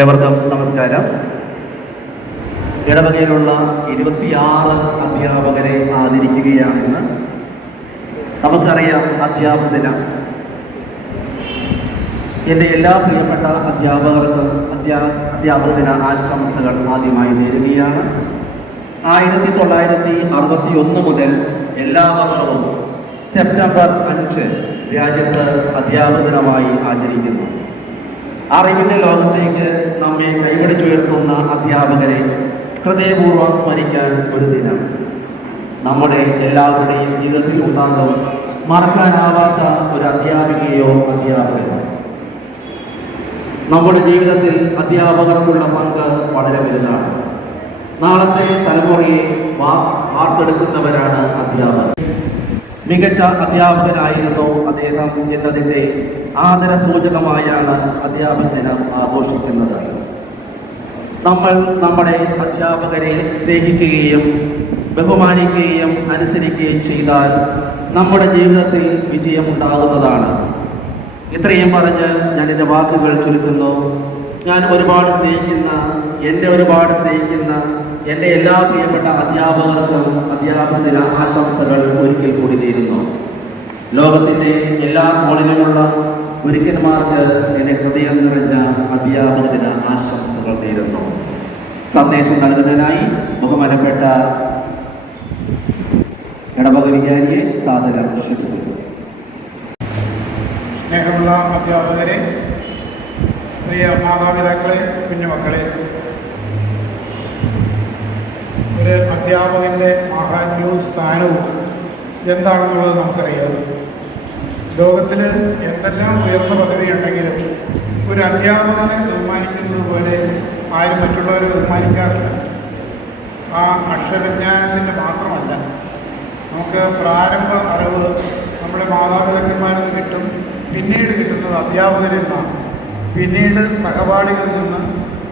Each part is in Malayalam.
ഏവർക്കും നമസ്കാരം. ഇടവകയിലുള്ള 26 അധ്യാപകരെ ആദരിക്കുകയാണെന്ന് നമുക്കറിയാം. അധ്യാപക ദിനം എൻ്റെ എല്ലാ പ്രിയപ്പെട്ട അധ്യാപകർക്കും അധ്യാപക ദിന ആശംസകൾ ആദ്യമായി നേരുകയാണ്. 1961 മുതൽ എല്ലാ വർഷവും സെപ്റ്റംബർ 5 രാജ്യത്ത് അധ്യാപക ദിനമായി ആചരിക്കുന്നു. അറിവിൻ്റെ ലോകത്തേക്ക് നമ്മെ കൈപിടിച്ചുയർത്തുന്ന അധ്യാപകരെ ഹൃദയപൂർവ്വം സ്മരിക്കാൻ ഒരു ദിനം നമ്മുടെ എല്ലാവരുടെയും ജീവിതത്തിൽ ഉണ്ടാകും. മറക്കാനാവാത്ത ഒരു അധ്യാപികയോ അധ്യാപകനോ. നമ്മുടെ ജീവിതത്തിൽ അധ്യാപകർക്കുള്ള പങ്ക് വളരെ വലുതാണ്. നാളത്തെ തലമുറയെ വാർത്തെടുക്കുന്നവരാണ് അധ്യാപകർ. മികച്ച അധ്യാപകനായിരുന്നു അദ്ദേഹം എന്നതിൻ്റെ ആദര സൂചകമായാണ് അധ്യാപക ദിനം ആഘോഷിക്കുന്നത്. നമ്മൾ നമ്മുടെ അധ്യാപകരെ സ്നേഹിക്കുകയും ബഹുമാനിക്കുകയും അനുസരിക്കുകയും ചെയ്താൽ നമ്മുടെ ജീവിതത്തിൽ വിജയമുണ്ടാകുന്നതാണ്. ഇത്രയും പറഞ്ഞ് ഞാൻ എൻ്റെ വാക്കുകൾ ചുരുക്കുന്നു. ഞാൻ ഒരുപാട് സ്നേഹിക്കുന്ന എൻ്റെ എല്ലാ പ്രിയപ്പെട്ട അധ്യാപകർക്കും അധ്യാപക ദിന ആശംസകൾ ഒരിക്കൽ കൂടി നേരുന്നു. ലോകത്തിൻ്റെ എല്ലാ കോണിലുമുള്ള ഗുരുക്കന്മാർക്ക് എൻ്റെ ഹൃദയം നിറഞ്ഞ അധ്യാപക ദിന ആശംസകൾ നേരുന്നു. സന്ദേശം നൽകുന്നതിനായി ബഹുമാനപ്പെട്ട ഇടവക വികാരിയെ സാദരം ക്ഷണിക്കുന്നു. സ്നേഹമുള്ള അധ്യാപകരെ, പ്രിയ മാതാപിതാക്കളെ, കുഞ്ഞുമക്കളെ, ഒരു അധ്യാപകൻ്റെ മഹാന്യവും സ്ഥാനവും എന്താണെന്നുള്ളത് നമുക്കറിയാം. ലോകത്തിൽ എന്തെല്ലാം ഉയർന്ന പദവിയുണ്ടെങ്കിലും ഒരു അധ്യാപകനെ ബഹുമാനിക്കുന്നത് പോലെ ആരും മറ്റുള്ളവരെ ബഹുമാനിക്കാറില്ല. ആ അക്ഷരജ്ഞാനത്തിൻ്റെ മാത്രമല്ല, നമുക്ക് പ്രാരംഭ അറിവ് നമ്മുടെ മാതാപിതാക്കന്മാരിൽ നിന്ന് കിട്ടും. പിന്നീട് കിട്ടുന്നത് അധ്യാപകരിൽ നിന്നാണ്. പിന്നീട് സഹപാഠികളിൽ നിന്ന്,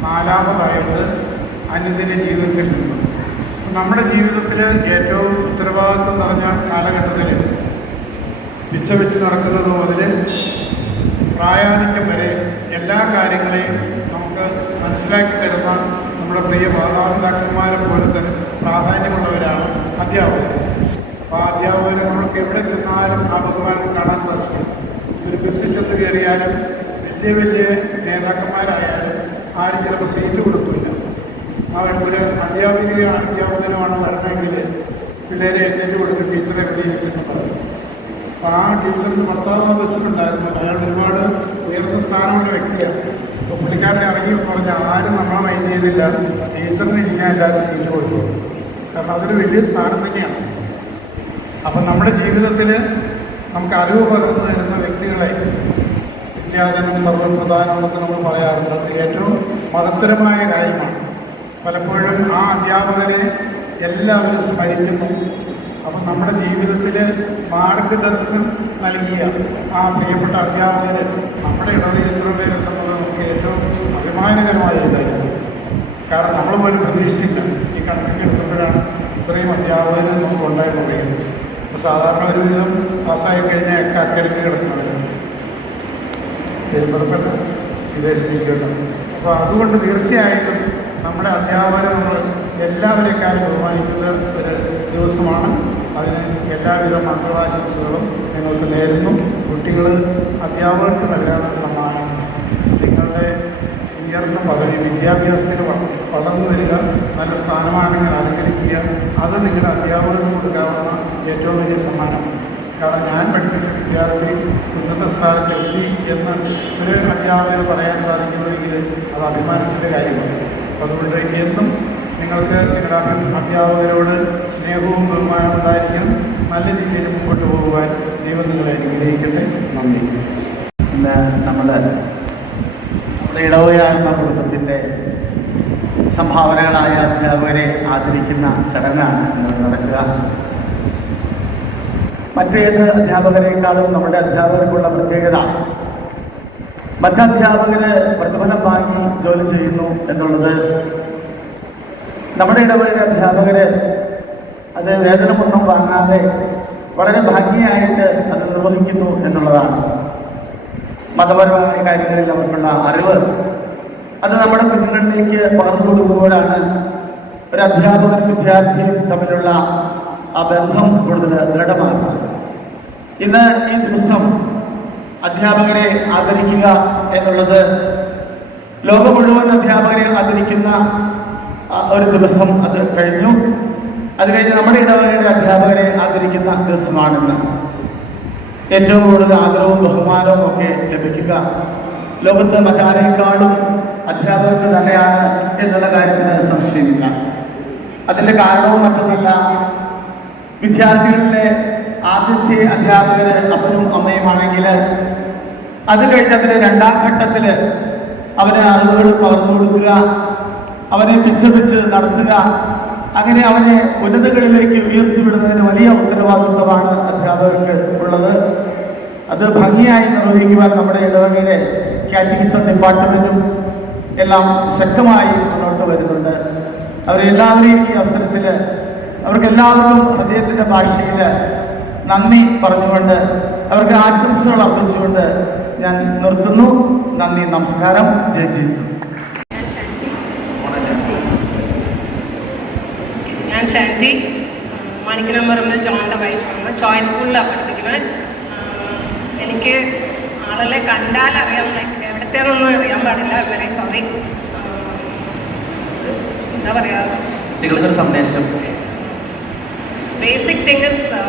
നാലാമതായിട്ട് അനുദിന ജീവിതത്തിൽ നിന്ന്. നമ്മുടെ ജീവിതത്തിൽ ഏറ്റവും ഉത്തരവാദിത്വം നിറഞ്ഞ കാലഘട്ടത്തിൽ പിച്ചവെച്ച് നടക്കുന്നത് മുതൽ പ്രായാധിക്യം വരെ എല്ലാ കാര്യങ്ങളെയും നമുക്ക് മനസ്സിലാക്കി തരുന്ന നമ്മുടെ പ്രിയ മാതാപിതാക്കന്മാരെ പോലെ തന്നെ പ്രാധാന്യമുള്ളവരാണ് അധ്യാപകർ. അപ്പോൾ ആ അധ്യാപകരെ നമ്മൾക്ക് എവിടെ ചെന്നാലും ആ ബഹുമാനം കാണാൻ സാധിക്കും. ഒരു ബസ്സിൽ കയറിയാലും വലിയ വലിയ നേതാക്കന്മാരായാലും ആരും ചിലപ്പോൾ സീറ്റ് കൊടുക്കില്ല. ഒരു അധ്യാപകനുമാണ് വരണമെങ്കിൽ പിള്ളേരെ എഴുന്നേറ്റ് കൊടുത്ത് ടീച്ചറെ വെളിയിലെന്ന് പറയും. അപ്പോൾ ആ ടീച്ചറിന് 10ാമത് ബസ്സിലുണ്ടായിരുന്നു. അയാൾ ഒരുപാട് ഉയർന്ന സ്ഥാനമുള്ള വ്യക്തിയാണ്. അപ്പോൾ പുള്ളിക്കാരനെ ഇറങ്ങി പറഞ്ഞ ആരും നമ്മളെ മൈൻഡ് ചെയ്തില്ല, ടീച്ചറിന് ഇരിക്കാനില്ലാതെ സീറ്റ് കൊടുത്തു. കാരണം അതൊരു വലിയ സ്ഥാനം തന്നെയാണ്. അപ്പം നമ്മുടെ ജീവിതത്തിൽ നമുക്ക് അറിവ് പകർന്നു തരുന്ന വ്യക്തികളെ വിദ്യാധനം സർവപ്രധാനമെന്നൊക്കെ നമ്മൾ പറയാറുണ്ട്. അത് ഏറ്റവും മഹത്തരമായ കാര്യമാണ്. പലപ്പോഴും ആ അധ്യാപകരെ എല്ലാവരും സ്മരിക്കുന്നു. അപ്പം നമ്മുടെ ജീവിതത്തിൽ മാർഗദർശനം നൽകിയ ആ പ്രിയപ്പെട്ട അധ്യാപകർ നമ്മുടെ ഇടവയിൽ എത്ര പേരുണ്ടെന്നുള്ളത് നമുക്ക് ഏറ്റവും അഭിമാനകരമായ ഇതായിരുന്നു. കാരണം നമ്മൾ പോലും പ്രതീക്ഷിച്ചില്ല ഈ കണക്കൊക്കെ എടുക്കുമ്പോഴാണ് ഇത്രയും അധ്യാപകർ നമുക്ക് ഉണ്ടായി പറയുന്നത്. അപ്പോൾ സാധാരണ ഒരുവിധം പാസ്സായി കഴിഞ്ഞാൽ ഒക്കെ അക്കരയ്ക്ക് കിടക്കുന്നത് പെരുമ്പറപ്പെട്ട വിദേശിക്കണം. അപ്പോൾ അതുകൊണ്ട് തീർച്ചയായിട്ടും നമ്മുടെ അധ്യാപകരെ നമ്മൾ എല്ലാവരെക്കാളും ബഹുമാനിക്കുന്ന ഒരു ദിവസമാണ്. അതിന് എല്ലാവിധ മംഗളാശംസകളും ഞങ്ങൾക്ക് നേരുന്നു. കുട്ടികൾ അധ്യാപകർക്ക് നൽകാനുള്ള സമ്മാനം നിങ്ങളുടെ ഉയർന്ന പദവി, വിദ്യാഭ്യാസത്തിന് വളർന്നു വരിക, നല്ല സ്ഥാനമാനങ്ങൾ അലങ്കരിക്കുക, അത് നിങ്ങളുടെ അധ്യാപകർക്ക് കൊടുക്കാവുന്ന ഏറ്റവും വലിയ സമ്മാനം. കാരണം ഞാൻ പഠിപ്പിച്ച വിദ്യാർത്ഥി ഉന്നത സ്ഥാനത്തെത്തി എന്ന് ഒരു അധ്യാപകന് പറയാൻ സാധിക്കുമെങ്കിൽ അത് അഭിമാനത്തിൻ്റെ കാര്യമാണ്. അതുകൊണ്ട് എന്നും നിങ്ങൾക്ക് നിങ്ങളുടെ അധ്യാപകരോട് സ്നേഹവും ബഹുമാനവും ഉണ്ടായിരിക്കണം. നല്ല രീതിയിൽ മുമ്പോട്ട് പോകുവാൻ ദൈവം നിങ്ങളെ അനുഗ്രഹിക്കട്ടെ. നന്ദി. ഇന്ന് നമ്മുടെ ഇടവകയാത്മ കുടുംബത്തിൻ്റെ സംഭാവനകളായ അധ്യാപകരെ ആദരിക്കുന്ന ചടങ്ങാണ് നടക്കുക. മറ്റേത് അധ്യാപകരെക്കാളും നമ്മുടെ അധ്യാപകർക്കുള്ള പ്രത്യേകത മറ്റധ്യാപകർ പ്രതിഫലം വാങ്ങി ജോലി ചെയ്യുന്നു എന്നുള്ളത്. നമ്മുടെ ഇടവകയിലെ അധ്യാപകർ അത് വേതനമൊന്നും വാങ്ങാതെ വളരെ ഭംഗിയായിട്ട് അത് നിർവഹിക്കുന്നു എന്നുള്ളതാണ്. മതപരമായ കാര്യങ്ങളിൽ അവർക്കുള്ള അറിവ് അത് നമ്മുടെ കുഞ്ഞുങ്ങളിലേക്ക് പകർന്നു കൊടുക്കുമ്പോഴാണ് ഒരു അധ്യാപകനും വിദ്യാർത്ഥിയും തമ്മിലുള്ള ആ ബന്ധം കൂടുതൽ ദൃഢമാകുന്നത്. ഇന്ന് ഈ ദിവസം അധ്യാപകരെ ആദരിക്കുക എന്നുള്ളത് ലോകം മുഴുവൻ അധ്യാപകരെ ആദരിക്കുന്ന ഒരു ദിവസം അത് കഴിഞ്ഞു. അത് കഴിഞ്ഞ് നമ്മുടെ ഇടവകയിലെ അധ്യാപകരെ ആദരിക്കുന്ന ദിവസമാണെന്ന്. ഏറ്റവും കൂടുതൽ ആദരവും ബഹുമാനവും ഒക്കെ ലഭിക്കുക ലോകത്ത് മറ്റാരേക്കാളും അധ്യാപകർക്ക് തന്നെയാണ് എന്നുള്ള കാര്യത്തിന് സംശയമില്ല. അതിൻ്റെ കാരണവും മറ്റൊന്നല്ല, വിദ്യാർത്ഥികളുടെ ആദ്യത്തെ അധ്യാപകർ അപ്പനും അമ്മയുമാണെങ്കിൽ അത് കഴിഞ്ഞ് അതിൻ്റെ രണ്ടാം ഘട്ടത്തിൽ അവന് അറിവുകൾ പകർന്നു കൊടുക്കുക, അവനെ പിച്ചപിച്ച് നടത്തുക, അങ്ങനെ അവനെ ഉന്നതകളിലേക്ക് ഉയർത്തിവിടുന്നതിന് വലിയ ഉത്തരവാദിത്വമാണ് അധ്യാപകർക്ക് ഉള്ളത്. അത് ഭംഗിയായി നിർവഹിക്കുവാൻ നമ്മുടെ ഇടവകയിലെ കാറ്റഗിസം ഡിപ്പാർട്ട്മെൻറ്റും എല്ലാം ശക്തമായി മുന്നോട്ട് വരുന്നുണ്ട്. അവരെല്ലാവരെയും ഈ അവസരത്തിൽ അവർക്കെല്ലാവർക്കും ഹൃദയത്തിൻ്റെ ഭാഷയിൽ നന്ദി പറഞ്ഞുകൊണ്ട് അവർക്ക് ആശംസകൾ അർപ്പിച്ചുകൊണ്ട് ഞാൻ നിർത്തുന്നു. നന്ദി, നമസ്കാരം. ജയ് ജീസസ്. ഞാൻ ശാന്തി, മണിക്കനമ്പറമ്പ് ജോണിൻ്റെ വൈഫാണ്. ചോയ്സ് സ്കൂളിലാണ് പഠിപ്പിക്കുന്നത്. എനിക്ക് ആളെ കണ്ടാൽ അറിയാം, എവിടത്തേന്നൊന്നും അറിയാൻ പാടില്ല. Very sorry. എന്താ പറയുക, സന്ദേശം ബേസിക് തിങ്സ്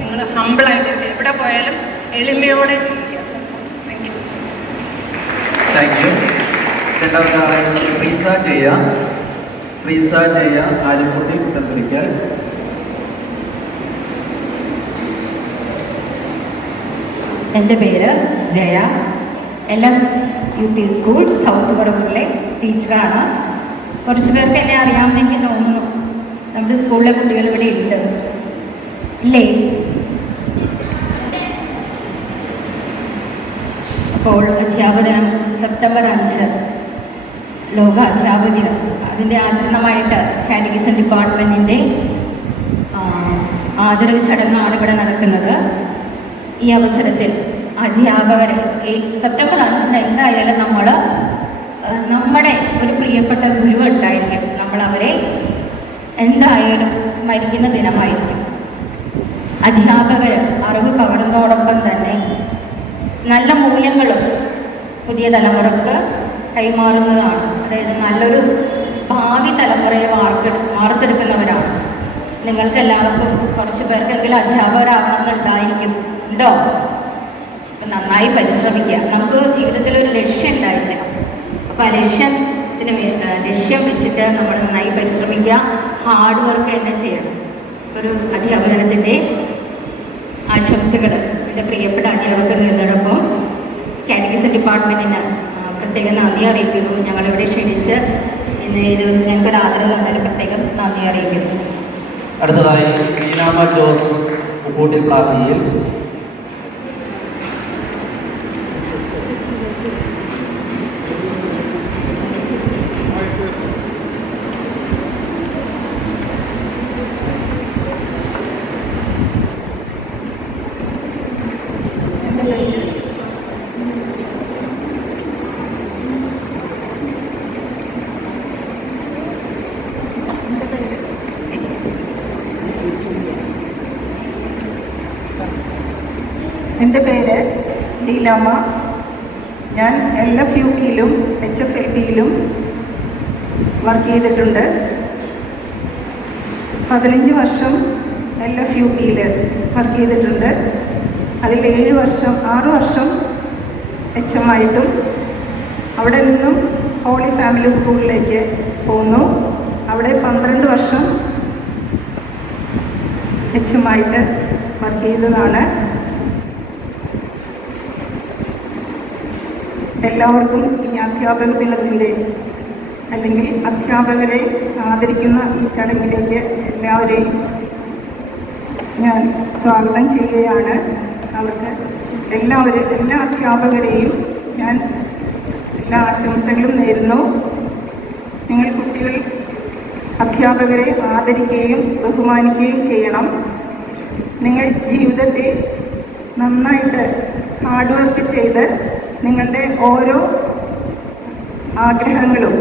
നിങ്ങൾ ഹമ്പിളായിട്ട് എവിടെ പോയാലും എളിമയോടെ ജീവിക്കുക. Thank you. രണ്ടാമത്തെ പ്രീസ ജയ ആലപ്പുഴ കുട്ടമ്പുരിക്കൽ. എൻ്റെ പേര് Jaya. LF UP school south കൊടുങ്ങൂരിലെ ടീച്ചറാണ്. കുറച്ച് പേർക്ക് എന്നെ അറിയാമെന്നെനിക്ക് തോന്നുന്നു. നമ്മുടെ സ്കൂളിലെ കുട്ടികൾ ഇവിടെ ഉണ്ട് ഇല്ലേ? അപ്പോൾ അധ്യാപന സെപ്റ്റംബർ 5 ലോക അധ്യാപക ദിനം, അതിൻ്റെ ആചരണമായിട്ട് കാറ്റഗിസം ഡിപ്പാർട്ട്മെൻറ്റിൻ്റെ ആദരവ് ചടങ്ങാണ് ഇവിടെ നടക്കുന്നത്. ഈ അവസരത്തിൽ അധ്യാപകരെ സെപ്റ്റംബർ 5 എന്തായാലും നമ്മുടെ ഒരു പ്രിയപ്പെട്ട ഗുരു ഉണ്ടായിരിക്കും. നമ്മളവരെ എന്തായാലും സ്മരിക്കുന്ന ദിനമായിരിക്കും. അധ്യാപകർ അറിവ് പകരുന്നതോടൊപ്പം തന്നെ നല്ല മൂല്യങ്ങളും പുതിയ തലമുറക്ക് കൈമാറുന്നതാണ്. അതായത് നല്ലൊരു ഭാവി തലമുറയെ വാർത്തെടുക്കുന്നവരാണ്. നിങ്ങൾക്ക് എല്ലാവർക്കും കുറച്ച് പേർക്കെങ്കിലും അധ്യാപകരാകണമെന്നുണ്ടായിരിക്കും. ഉണ്ടോ? അപ്പം നന്നായി പരിശ്രമിക്കുക. നമുക്ക് ജീവിതത്തിൽ ഒരു ലക്ഷ്യം ഉണ്ടായിരിക്കണം. അപ്പോൾ ആ ലക്ഷ്യം വെച്ചിട്ട് നമ്മൾ നന്നായി പരിശ്രമിക്കുക. ഹാർഡ് വർക്ക് തന്നെ ചെയ്യണം. ഒരു അധ്യാപനത്തിൻ്റെ ആശംസകൾ എൻ്റെ പ്രിയപ്പെട്ട അധ്യാപകരോടൊപ്പം കാറ്റഗിസം ഡിപ്പാർട്ട്മെൻറ്റിന് പ്രത്യേകം നന്ദി അറിയിക്കുന്നു. ഞങ്ങളിവിടെ ക്ഷണിച്ച് ഇന്ന് ഈ ദിവസം ഞങ്ങൾക്ക് ആദരവ് തന്നതിന് പ്രത്യേകം നന്ദി അറിയിക്കുന്നു. അടുത്തതായി നീലാമ ജോസ് ഉപ്പൂട്ടിൽ പ്ലാസിയിൽ. എൻ്റെ പേര് ലീലാമ്മ. ഞാൻ LF UPയിലും HFLPയിലും വർക്ക് ചെയ്തിട്ടുണ്ട്. 15 വർഷം LF UPയിൽ വർക്ക് ചെയ്തിട്ടുണ്ട്. അതിൽ 6 വർഷം HM ആയിട്ടും അവിടെ നിന്നും ഹോളി ഫാമിലി സ്കൂളിലേക്ക് പോന്നു. അവിടെ 12 വർഷം HM ആയിട്ട് വർക്ക് ചെയ്തതാണ്. എല്ലാവർക്കും ഈ അധ്യാപക ദിനത്തിൻ്റെ അല്ലെങ്കിൽ അധ്യാപകരെ ആദരിക്കുന്ന ഈ ചടങ്ങിലേക്ക് എല്ലാവരെയും ഞാൻ സ്വാഗതം ചെയ്യുകയാണ്. അവർക്ക് എല്ലാ അധ്യാപകരെയും ഞാൻ എല്ലാ ആശംസകളും നേരുന്നു. നിങ്ങൾ കുട്ടികൾ അധ്യാപകരെ ആദരിക്കുകയും ബഹുമാനിക്കുകയും ചെയ്യണം. നിങ്ങൾ ജീവിതത്തെ നന്നായിട്ട് ഹാർഡ് വർക്ക് ചെയ്ത് നിങ്ങളുടെ ഓരോ ആഗ്രഹങ്ങളും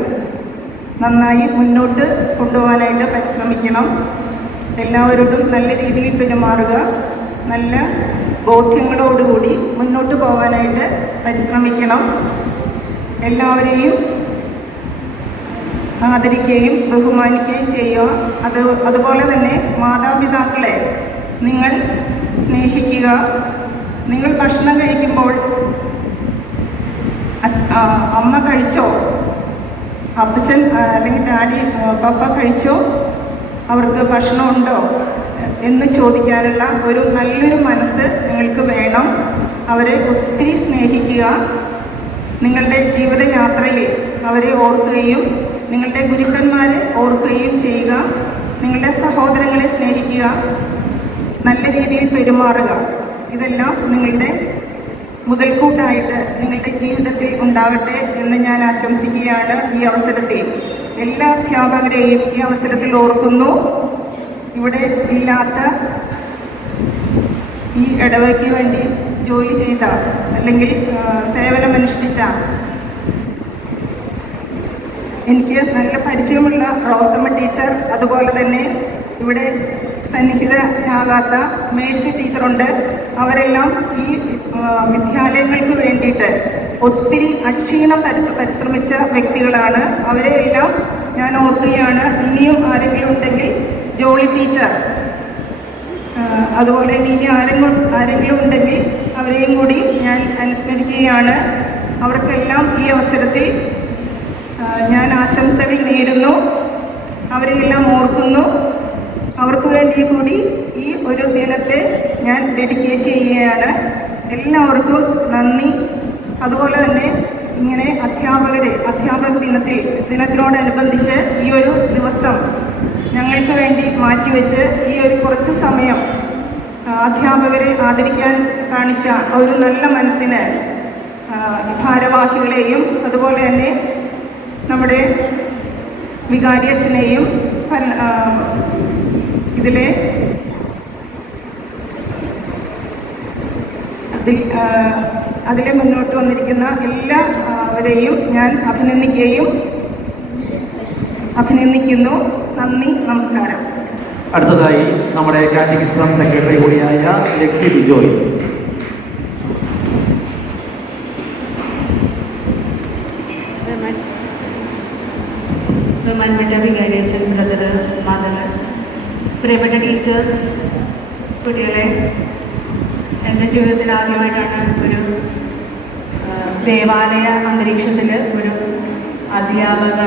നന്നായി മുന്നോട്ട് കൊണ്ടുപോകാനായിട്ട് പരിശ്രമിക്കണം. എല്ലാവരോടും നല്ല രീതിയിൽ പെരുമാറുക, നല്ല ബോധ്യങ്ങളോടുകൂടി മുന്നോട്ട് പോകാനായിട്ട് പരിശ്രമിക്കണം. എല്ലാവരെയും ആദരിക്കുകയും ബഹുമാനിക്കുകയും ചെയ്യുക. അതുപോലെ തന്നെ മാതാപിതാക്കളെ നിങ്ങൾ സ്നേഹിക്കുക. നിങ്ങൾ ഭക്ഷണം കഴിക്കുമ്പോൾ അമ്മ കഴിച്ചോ, അപ്പച്ചൻ അല്ലെങ്കിൽ ഡാഡി പപ്പ കഴിച്ചോ, അവർക്ക് ഭക്ഷണമുണ്ടോ എന്ന് ചോദിക്കാനുള്ള ഒരു നല്ലൊരു മനസ്സ് നിങ്ങൾക്ക് വേണം. അവരെ ഒത്തിരി സ്നേഹിക്കുക. നിങ്ങളുടെ ജീവിതയാത്രയിൽ അവരെ ഓർക്കുകയും നിങ്ങളുടെ ഗുരുക്കന്മാരെ ഓർക്കുകയും ചെയ്യുക. നിങ്ങളുടെ സഹോദരങ്ങളെ സ്നേഹിക്കുക, നല്ല രീതിയിൽ പെരുമാറുക. ഇതെല്ലാം നിങ്ങളുടെ മുതൽക്കൂട്ടായിട്ട് നിങ്ങളുടെ ജീവിതത്തിൽ ഉണ്ടാകട്ടെ എന്ന് ഞാൻ ആശംസിക്കുകയാണ്. ഈ അവസരത്തിൽ എല്ലാ അധ്യാപകരെയും ഈ അവസരത്തിൽ ഓർക്കുന്നു. ഇവിടെ ഇല്ലാത്ത ഈ ഇടവയ്ക്ക് വേണ്ടി ജോലി ചെയ്ത അല്ലെങ്കിൽ സേവനമനുഷ്ഠിച്ച എനിക്ക് നല്ല പരിചയമുള്ള റോസമ്മ ടീച്ചർ, അതുപോലെ തന്നെ ഇവിടെ സന്നിഹിതരാകാത്ത മേഴ്സി ടീച്ചറുണ്ട്. അവരെല്ലാം ഈ വിദ്യാലയങ്ങൾക്ക് വേണ്ടിയിട്ട് ഒത്തിരി അക്ഷീണം പരിശ്രമിച്ച വ്യക്തികളാണ്. അവരെയെല്ലാം ഞാൻ ഓർക്കുകയാണ്. ഇനിയും ആരെങ്കിലും ഉണ്ടെങ്കിൽ ജോളി ടീച്ചർ, അതുപോലെ ഇനി ആരെങ്കിലും ഉണ്ടെങ്കിൽ അവരെയും കൂടി ഞാൻ അനുസ്മരിക്കുകയാണ്. അവർക്കെല്ലാം ഈ അവസരത്തിൽ ഞാൻ ആശംസകൾ നേരുന്നു. അവരെയെല്ലാം ഓർക്കുന്നു. അവർക്ക് വേണ്ടി കൂടി ഈ ഒരു ദിനത്തെ ഞാൻ ഡെഡിക്കേറ്റ് ചെയ്യുകയാണ്. എല്ലാവർക്കും നന്ദി. അതുപോലെ തന്നെ ഇങ്ങനെ അധ്യാപക ദിനത്തിനോടനുബന്ധിച്ച് ഈ ഒരു ദിവസം ഞങ്ങൾക്ക് വേണ്ടി മാറ്റിവെച്ച് ഈ ഒരു കുറച്ച് സമയം അധ്യാപകരെ ആദരിക്കാൻ കാണിച്ച ഒരു നല്ല മനസ്സിന് ഭാരവാഹികളെയും അതുപോലെ തന്നെ നമ്മുടെ വികാരിയച്ഛനെയും അതിലെ മുന്നോട്ട് വന്നിരിക്കുന്ന എല്ലാവരെയും ഞാൻ അഭിനന്ദിക്കുന്നു. നന്ദി, നമസ്കാരം. അടുത്തതായി നമ്മുടെ കാറ്റഗിസം സെക്രട്ടറി കൂടിയായ ലക്ഷ്മി ബിജോയ്. ബഹുമാനപ്പെട്ട വികാരിയച്ഛൻ, ബ്രദർ, മദർ, പ്രിയപ്പെട്ട ടീച്ചേഴ്സ്, കുട്ടികളെ, എൻ്റെ ജീവിതത്തിൽ ആദ്യമായിട്ടാണ് ഒരു ദേവാലയ അന്തരീക്ഷത്തിൽ ഒരു അധ്യാപക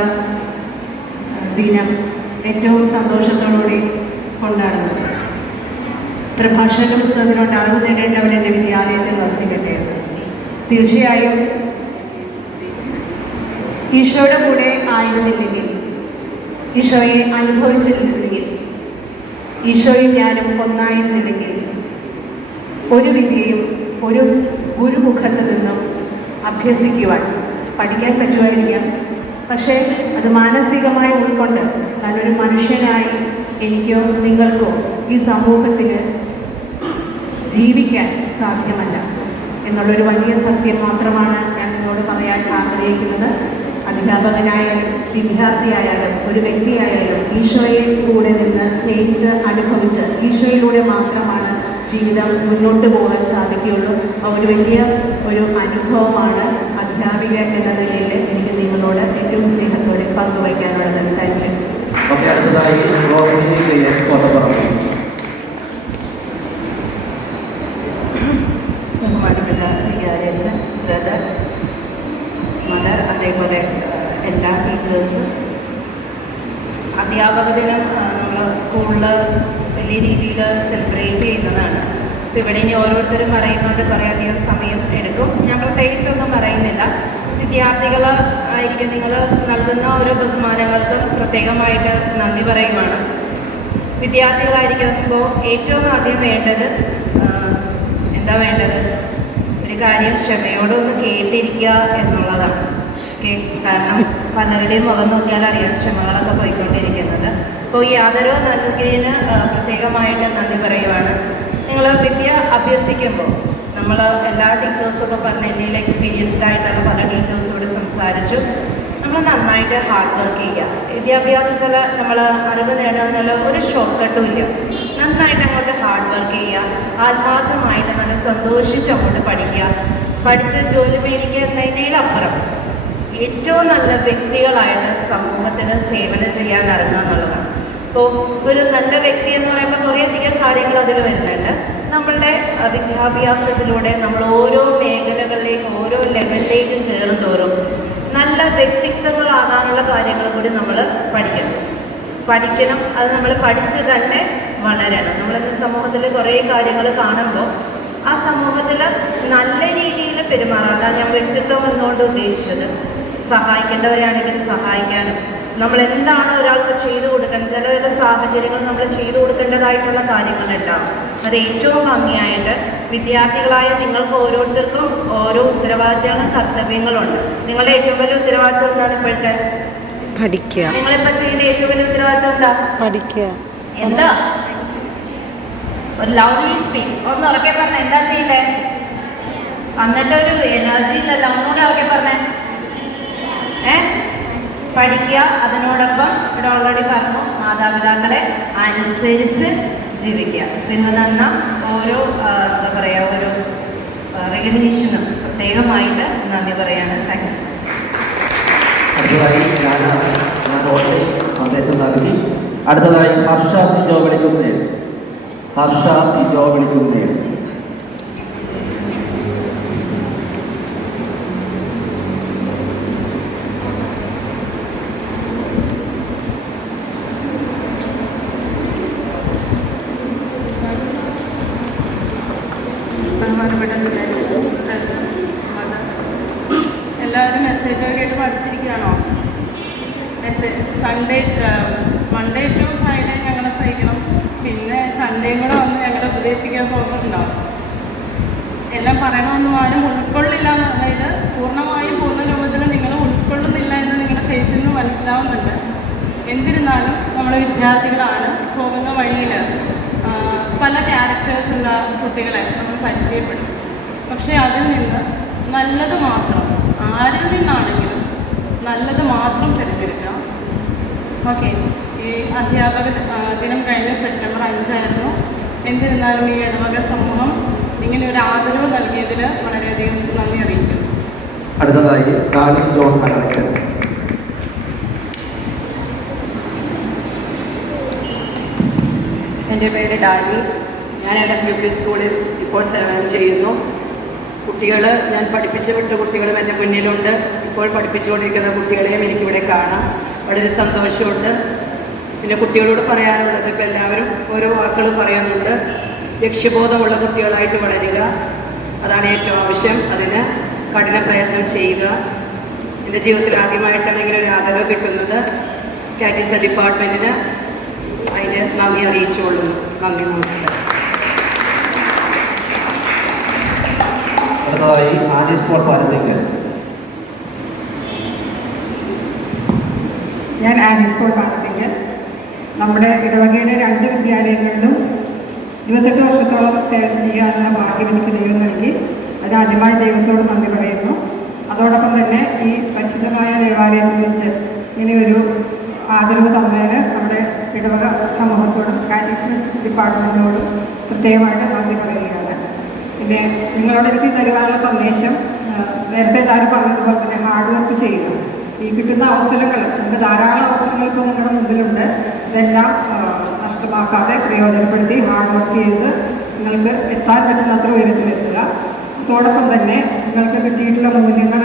ദിനം ഏറ്റവും സന്തോഷത്തോടുകൂടി കൊണ്ടാടുന്നത്. പ്രഭാഷണ പുസ്തകത്തിനോട് അറിവ് നേടേണ്ടവർ എൻ്റെ വിദ്യാലയത്തിൽ വസിക്കട്ടെ. തീർച്ചയായും ഈശോയുടെ കൂടെ ആയിരുന്നില്ലെങ്കിൽ, ഈശോയെ അനുഭവിച്ചിരുന്നില്ലെങ്കിൽ, ഈശോയും ഞാനും ഒന്നായിരുന്നില്ലെങ്കിൽ ഒരു വിദ്യയും ഒരു ഗുരുമുഖത്ത് നിന്നും അഭ്യസിക്കുവാൻ പഠിക്കാൻ പറ്റുമായിരിക്കാം. പക്ഷേ അത് മാനസികമായി ഉൾക്കൊണ്ട് നല്ലൊരു മനുഷ്യനായി എനിക്കോ നിങ്ങൾക്കോ ഈ സമൂഹത്തിൽ ജീവിക്കാൻ സാധ്യമല്ല എന്നുള്ളൊരു വലിയ സത്യം മാത്രമാണ് ഞാൻ നിങ്ങളോട് പറയാൻ ആഗ്രഹിക്കുന്നത്. അധ്യാപകനായാലും വിദ്യാർത്ഥിയായാലും ഒരു വ്യക്തിയായാലും ഈശോയെ കൂടെ നിന്ന് സ്നേഹിച്ച് അനുഭവിച്ച് ഈശോയിലൂടെ മാത്രമാണ് ജീവിതം മുന്നോട്ട് പോകാൻ സാധിക്കുകയുള്ളൂ. ഒരു വലിയ ഒരു അനുഭവമാണ് അധ്യാപിക എന്ന നിലയിൽ എനിക്ക് നിങ്ങളോട് ഏറ്റവും സ്നേഹത്തോടെ പങ്കുവയ്ക്കാനുള്ളത്. Thank you. ബഹുമാനപ്പെട്ട വിദ്യാലയത്തിൽ ബ്രദർ, മദർ, അതേപോലെ എല്ലാ ടീച്ചേഴ്സും, അധ്യാപക ദിനം നമ്മൾ സ്കൂളിൽ വലിയ രീതിയിൽ സെലിബ്രേറ്റ് ചെയ്യുന്നതാണ്. അപ്പോൾ ഇവിടെ ഇനി ഓരോരുത്തരും പറയുന്നതുകൊണ്ട് കുറേയധികം സമയം എടുക്കും. ഞാൻ പ്രത്യേകിച്ചൊന്നും പറയുന്നില്ല. വിദ്യാർത്ഥികൾ ആയിരിക്കും നിങ്ങൾ നൽകുന്ന ഓരോ ബഹുമാനങ്ങൾക്കും പ്രത്യേകമായിട്ട് നന്ദി പറയുകയാണ്. വിദ്യാർത്ഥികളായിരിക്കുമ്പോൾ ഏറ്റവും ആദ്യം വേണ്ടത് എന്താ വേണ്ടത്? ഒരു കാര്യം ക്ഷമയോടൊന്ന് കേട്ടിരിക്കുക എന്നുള്ളതാണ്. കാരണം പലരുടെയും മുഖം നോക്കിയാൽ അറിയാം ക്ഷമകളൊക്കെ പോയിക്കൊണ്ടിരിക്കുന്നത്. അപ്പോൾ ഈ ആദരവ് നൽകുന്നതിന് പ്രത്യേകമായിട്ട് നന്ദി പറയുവാണ്. നിങ്ങൾ വിദ്യ അഭ്യസിക്കുമ്പോൾ നമ്മൾ എല്ലാ ടീച്ചേഴ്സൊക്കെ പറഞ്ഞ എന്തെങ്കിലും എക്സ്പീരിയൻസ്ഡ് ആയിട്ടുള്ള പല ടീച്ചേഴ്സോട് സംസാരിച്ചു. നമ്മൾ നമ്മൾ നന്നായിട്ട് ഹാർഡ് വർക്ക് ചെയ്യുക. വിദ്യാഭ്യാസത്തിൽ നമ്മൾ അറിവ് നേടാനുള്ള ഒരു ഷോർട്ട് കട്ടും ഇല്ല. നന്നായിട്ട് അങ്ങോട്ട് ഹാർഡ് വർക്ക് ചെയ്യുക, ആത്മാർത്ഥമായിട്ട് നല്ല സന്തോഷിച്ച് അങ്ങോട്ട് പഠിക്കുക. പഠിച്ച് ജോലി മേടിക്കുന്നതിനേലപ്പുറം ഏറ്റവും നല്ല വ്യക്തികളായിട്ട് സമൂഹത്തിന് സേവനം ചെയ്യാൻ ഇറങ്ങുക എന്നുള്ളതാണ്. ഇപ്പോൾ ഒരു നല്ല വ്യക്തി എന്ന് പറയുമ്പോൾ കുറേയധികം കാര്യങ്ങൾ അതിൽ വരുന്നുണ്ട്. നമ്മളുടെ വിദ്യാഭ്യാസത്തിലൂടെ നമ്മൾ ഓരോ മേഖലകളിലേക്കും ഓരോ ലെവലിലേക്കും കയറും തോറും നല്ല വ്യക്തിത്വങ്ങളാകാനുള്ള കാര്യങ്ങൾ കൂടി നമ്മൾ പഠിക്കണം. അത് നമ്മൾ പഠിച്ച് തന്നെ വളരണം. നമ്മളിന്ന് സമൂഹത്തിൽ കുറേ കാര്യങ്ങൾ കാണുമ്പോൾ ആ സമൂഹത്തിൽ നല്ല രീതിയിൽ പെരുമാറാം. അതാണ് ഞാൻ വ്യക്തിത്വം എന്നുകൊണ്ട് ഉദ്ദേശിച്ചത്. സഹായിക്കേണ്ടവരാണെങ്കിൽ സഹായിക്കാനും, നമ്മൾ എന്താണ് ഒരാൾക്ക് ചെയ്തു കൊടുക്കേണ്ടത്, ചില സാഹചര്യങ്ങൾ നമ്മൾ ചെയ്തു കൊടുക്കേണ്ടതായിട്ടുള്ള കാര്യങ്ങളുണ്ടാവും. അത് ഏറ്റവും ഭംഗിയായിട്ട് വിദ്യാർത്ഥികളായ നിങ്ങൾക്ക് ഓരോരുത്തർക്കും ഓരോ ഉത്തരവാദിത്തങ്ങളും കർത്തവ്യങ്ങളുണ്ട്. നിങ്ങളുടെ ഏറ്റവും വലിയ ഉത്തരവാദിത്തം എന്താണ് ഇപ്പോഴത്തെ? പഠിക്കുക. നിങ്ങളിപ്പോൾ ചെയ്യുന്ന ഏറ്റവും വലിയ ഉത്തരവാദിത്തം എന്താ? പഠിക്കുക. എന്താ? ഒരു ലൗഡ്ലി സ്പീക്ക്. ഒന്ന് ഉറക്കെ പറഞ്ഞ എന്താ ചെയ്യണ്ടേ? എന്നിട്ടൊരു എനർജി ഇല്ലല്ലോ, ഒന്നുകൂടെ ഉറക്കെ പറഞ്ഞേ. പഠിക്കുക. അതിനോടൊപ്പം ഇവിടെ ഓൾറെഡി പറഞ്ഞു, മാതാപിതാക്കളെ അനുസരിച്ച് ജീവിക്കുക. പിന്നെ തന്ന ഓരോ എന്താ പറയുക, ഒരു റെക്കഗ്നീഷനും പ്രത്യേകമായിട്ട് നന്ദി പറയാണ്. Thank you. അടുത്തതായി സന്ദേശം നൽകി. അടുത്തതായി ഹർഷ സിജോ വിളിക്കുന്നേ. എല്ലാവരും മെസ്സേജൊക്കെ ആയിട്ട് പഠിച്ചിരിക്കുകയാണോ? മൺഡേ ടു ഫ്രൈഡേ ഞങ്ങളെ സഹിക്കണം. പിന്നെ സൺഡേയും കൂടെ വന്ന് ഞങ്ങളെ ഉപദേശിക്കാൻ പോകുന്നുണ്ടാവും. എല്ലാം പറയണമെന്നും ആരും ഉൾക്കൊള്ളില്ല. അതായത് പൂർണ്ണമായും പൂർണ്ണ രൂപത്തിൽ നിങ്ങൾ ഉൾക്കൊള്ളുന്നില്ല എന്ന് നിങ്ങളുടെ ഫേസിൽ നിന്ന് മനസ്സിലാവുന്നുണ്ട്. എന്നിരുന്നാലും നമ്മൾ വിദ്യാർത്ഥികളാണ്. പോകുന്ന വഴിയിൽ പല ക്യാരക്ടേഴ്സുള്ള കുട്ടികളെ നമ്മൾ പരിചയപ്പെടും. പക്ഷേ അതിൽ നിന്ന് നല്ലത് മാത്രം, ആരിൽ നിന്നാണെങ്കിലും നല്ലത് മാത്രം തിരഞ്ഞെടുക്കുക. ഓക്കെ. ഈ അധ്യാപക ദിനം കഴിഞ്ഞ സെപ്റ്റംബർ 5 എന്നിരുന്നാലും ഈ ഇടവക സമൂഹം ഇങ്ങനെ ഒരു ആദരവ് നൽകിയതിൽ വളരെയധികം നന്ദി അറിയിക്കുന്നു. അടുത്തതായി എൻ്റെ പേര് ഡാനി. ഞാൻ എടപ്പള്ളി സ്കൂളിൽ ഇപ്പോൾ സേവനം ചെയ്യുന്നു. കുട്ടികൾ, ഞാൻ പഠിപ്പിച്ചു വിട്ട കുട്ടികളും എൻ്റെ മുന്നിലുണ്ട്. ഇപ്പോൾ പഠിപ്പിച്ചുകൊണ്ടിരിക്കുന്ന കുട്ടികളെയും എനിക്കിവിടെ കാണാം. വളരെ സന്തോഷമുണ്ട്. പിന്നെ കുട്ടികളോട് പറയാനുള്ളത്, ഇപ്പോൾ എല്ലാവരും ഓരോ വാക്കുകൾ പറയുന്നുണ്ട്. ലക്ഷ്യബോധമുള്ള കുട്ടികളായിട്ട് വളരുക, അതാണ് ഏറ്റവും ആവശ്യം. അതിന് കഠിന പ്രയത്നം ചെയ്യുക. എൻ്റെ ജീവിതത്തിൽ ആദ്യമായിട്ടാണ് ഇങ്ങനെ ഒരു ആദരവ് കിട്ടുന്നത്. കാറ്റഗിസം ഡിപ്പാർട്ട്മെൻറ്റിന് അതിന് നന്ദി അറിയിച്ചുകൊള്ളുന്നു. നന്ദി, നമസ്കാരം. ഞാൻ ആനിസോൾ പാർട്ടിക്കൽ. നമ്മുടെ ഇടവകയിലെ 2 വിദ്യാലയങ്ങളിലും 28 വർഷത്തോളം സേവനം ചെയ്യാനുള്ള ഭാഗ്യം എനിക്ക് ദൈവം നൽകി. അത് ആദ്യമായി ദൈവത്തോട് നന്ദി പറയുന്നു. അതോടൊപ്പം തന്നെ ഈ പരിശുദ്ധമായ ദേവാലയത്തിൽ വെച്ച് ഇങ്ങനെയൊരു ആദരവ് തന്നതിന് നമ്മുടെ ഇടവക സമൂഹത്തോടും കാറ്റഗിസം ഡിപ്പാർട്ട്മെൻറ്റിനോടും പ്രത്യേകമായിട്ട് നന്ദി പറയുകയാണ്. പിന്നെ നിങ്ങളോട് എനിക്ക് തരുവാനുള്ള സന്ദേശം, നേരത്തെ എല്ലാവരും പറഞ്ഞതുപോലെ തന്നെ ഹാർഡ് വർക്ക് ചെയ്യുക. ഈ കിട്ടുന്ന അവസരങ്ങൾ, നമുക്ക് ധാരാളം അവസരങ്ങൾ ഇപ്പോൾ നിങ്ങളുടെ മുമ്പിലുണ്ട്. ഇതെല്ലാം നഷ്ടമാക്കാതെ പ്രയോജനപ്പെടുത്തി ഹാർഡ് വർക്ക് ചെയ്ത് നിങ്ങൾക്ക് എത്താൻ പറ്റുന്നത്ര ഉയരത്തിലെത്തുക. അതോടൊപ്പം തന്നെ നിങ്ങൾക്ക് കിട്ടിയിട്ടുള്ള മൂല്യങ്ങൾ,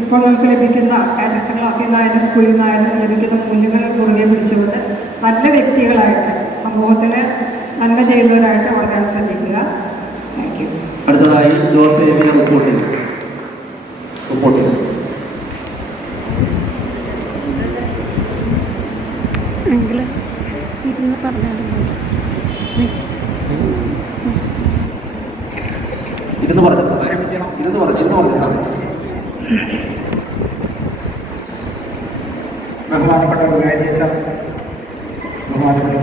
ഇപ്പോൾ നിങ്ങൾക്ക് ലഭിക്കുന്ന കാറ്റഗിസം ക്ലാസ്സിൽ നിന്നായാലും സ്കൂളിൽ നിന്നായാലും ലഭിക്കുന്ന മൂല്യങ്ങൾ മുറുകെ പിടിച്ചുകൊണ്ട് നല്ല വ്യക്തികളായിട്ട് സമൂഹത്തിന് നന്മ ചെയ്യുന്നവരായിട്ട് വളരാൻ ശ്രദ്ധിക്കുക. Thank you. അടുത്തതായി ജോസേഫിനെ റിപ്പോർട്ട്. ഇരുന്ന് പറഞ്ഞാലും ബഹുമാനപ്പെട്ട വികാരിയേറ്റം, ബഹുമാനപ്പെട്ട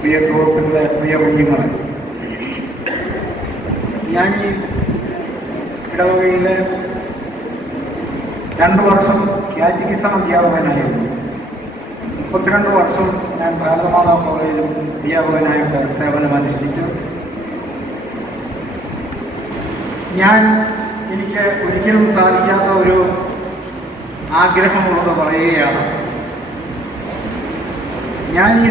പ്രിയ സുഹൃത്തുക്കളെ, പ്രിയ കുഞ്ഞുങ്ങളെ, ഞാൻ ഈ ഇടവകയിലെ 2 വർഷം കാറ്റഗിസം അധ്യാപകനായിരുന്നു. 32 വർഷം ഞാൻ ഭാരതമാതാ കോളേജിലും അധ്യാപകനായിട്ട് സേവനമനുഷ്ഠിച്ചു. എനിക്ക് ഒരിക്കലും സാധിക്കാത്ത ഒരു ആഗ്രഹമുള്ളത് പറയുകയാണ്. ഞാൻ ഈ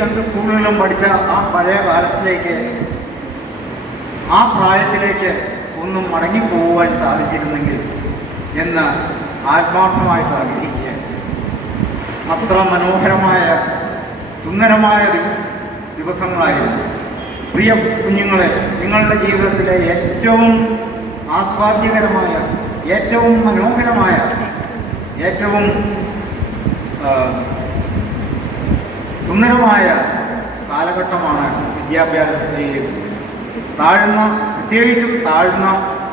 2 സ്കൂളുകളിലും പഠിച്ച ആ പഴയ കാലത്തിലേക്ക്, ആ പ്രായത്തിലേക്ക് ഒന്നും മടങ്ങിപ്പോകുവാൻ സാധിച്ചിരുന്നെങ്കിൽ എന്ന് ആത്മാർത്ഥമായിട്ട് ആഗ്രഹിക്കുക. അത്ര മനോഹരമായ സുന്ദരമായ ദിവസങ്ങളായിരുന്നു. പ്രിയ കുഞ്ഞുങ്ങളെ, നിങ്ങളുടെ ജീവിതത്തിലെ ഏറ്റവും ആസ്വാദ്യകരമായ, ഏറ്റവും മനോഹരമായ, ഏറ്റവും സുന്ദരമായ കാലഘട്ടമാണ് വിദ്യാഭ്യാസത്തിലെയും പ്രത്യേകിച്ചും താഴ്ന്ന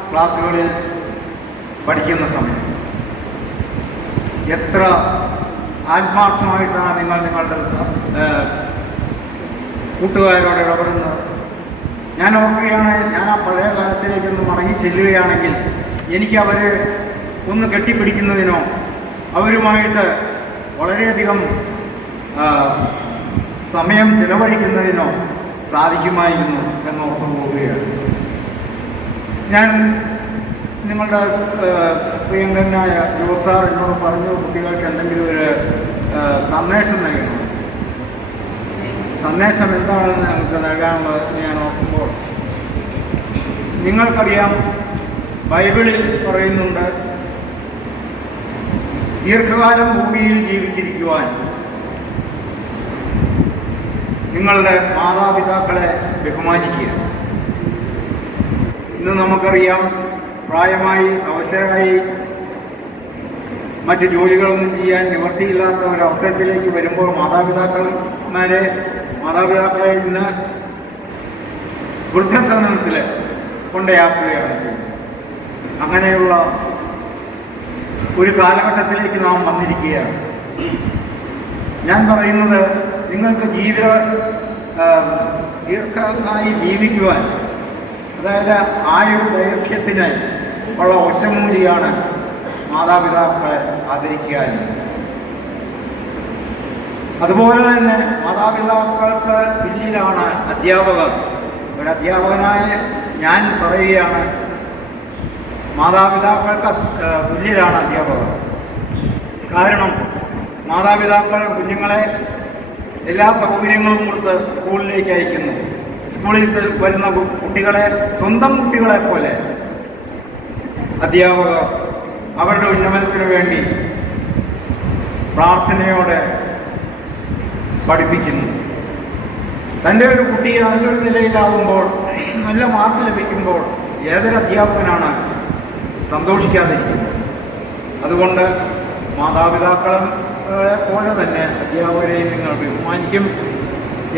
ക്ലാസ്സുകളിൽ പഠിക്കുന്ന സമയം. എത്ര ആത്മാർത്ഥമായിട്ടാണ് നിങ്ങൾ നിങ്ങളുടെ കൂട്ടുകാരോട് ഇടപെടുന്നത്. ഞാൻ ഓർക്കുകയാണ്, ഞാൻ ആ പഴയ കാലത്തിലേക്കൊന്ന് മടങ്ങി ചെല്ലുകയാണെങ്കിൽ എനിക്ക് അവരെ ഒന്ന് കെട്ടിപ്പിടിക്കുന്നതിനോ അവരുമായിട്ട് വളരെയധികം സമയം ചിലവഴിക്കുന്നതിനോ സാധിക്കുമായിരുന്നു എന്നോർത്ത് പോവുകയാണ്. ഞാൻ നിങ്ങളുടെ പ്രിയങ്കരനായ ജോസാർ എന്നോട് പറഞ്ഞു, കുട്ടികൾക്ക് എന്തെങ്കിലും ഒരു സന്ദേശം നൽകണം. സന്ദേശം എന്താണെന്ന് നമുക്ക് നൽകാനുള്ളത് ഞാൻ ഓർക്കുമ്പോൾ, നിങ്ങൾക്കറിയാം, ബൈബിളിൽ പറയുന്നുണ്ട്, ദീർഘകാലം ഭൂമിയിൽ ജീവിച്ചിരിക്കുവാൻ നിങ്ങളുടെ മാതാപിതാക്കളെ ബഹുമാനിക്കുക. ഇന്ന് നമുക്കറിയാം, പ്രായമായി അവശരായി മറ്റ് ജോലികളൊന്നും ചെയ്യാൻ നിവൃത്തിയില്ലാത്ത ഒരവസരത്തിലേക്ക് വരുമ്പോൾ മാതാപിതാക്കളെ ഇന്ന് വൃദ്ധസദനത്തിൽ കൊണ്ടയാക്കുകയാണ് ചെയ്യുന്നത്. അങ്ങനെയുള്ള ഒരു കാലഘട്ടത്തിലേക്ക് നാം വന്നിരിക്കുകയാണ്. ഞാൻ പറയുന്നത്, നിങ്ങൾക്ക് ദീർഘമായി ജീവിക്കുവാൻ, അതായത് ആയുർദൈർഘ്യത്തിന് ഉള്ള ഒറ്റമൂലിയാണ് മാതാപിതാക്കളെ ആദരിക്കാൻ. അതുപോലെ തന്നെ മാതാപിതാക്കൾക്ക് തുല്യരാണ് അധ്യാപകർ. ഒരധ്യാപകനായ ഞാൻ പറയുകയാണ്, മാതാപിതാക്കൾക്ക് തുല്യരാണ് അധ്യാപകർ. കാരണം മാതാപിതാക്കൾ കുഞ്ഞുങ്ങളെ എല്ലാ സൗകര്യങ്ങളും കൊടുത്ത് സ്കൂളിലേക്ക് അയക്കുന്നു. സ്കൂളിൽ വരുന്ന കുട്ടികളെ സ്വന്തം കുട്ടികളെ പോലെ അധ്യാപകർ അവരുടെ ഉന്നമനത്തിന് വേണ്ടി പ്രാർത്ഥനയോടെ പഠിപ്പിക്കുന്നു. തൻ്റെ ഒരു കുട്ടി നല്ലൊരു നിലയിലാകുമ്പോൾ, നല്ല മാർക്ക് ലഭിക്കുമ്പോൾ ഏതൊരു അധ്യാപകനാണ് സന്തോഷിക്കാതിരിക്കുന്നത്? അതുകൊണ്ട് മാതാപിതാക്കളെ പോലെ തന്നെ അധ്യാപകരെയും നിങ്ങൾ ബഹുമാനിക്കും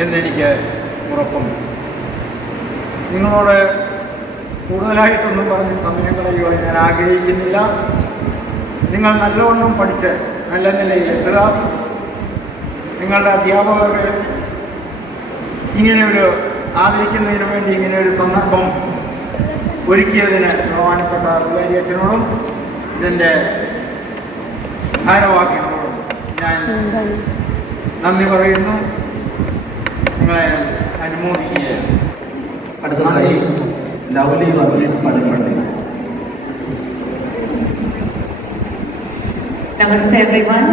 എന്നെനിക്ക് ഉറപ്പുണ്ട്. നിങ്ങളോട് കൂടുതലായിട്ടൊന്നും പറഞ്ഞ് സമയം കളയുവാൻ ഞാൻ ആഗ്രഹിക്കുന്നില്ല. നിങ്ങൾ നല്ലവണ്ണം പഠിച്ച് നല്ല നിലയിൽ എത്തുക. നിങ്ങളുടെ അധ്യാപകരെ ഇങ്ങനെയൊരു ആദരിക്കുന്നതിന് വേണ്ടി ഇങ്ങനെയൊരു സന്ദർഭം ഒരുക്കിയതിന് ബഹുമാനപ്പെട്ട വികാരി അച്ഛനോടും ഇതിൻ്റെ ഭാരവാഹികളോടും ഞാൻ നന്ദി പറയുന്നു. നിങ്ങളെ അനുമോദിക്കുകയാണ്. അടുത്തതായി ലവ്ലി വർഗീസ് പടിപ്പള്ളി. Namaste everyone,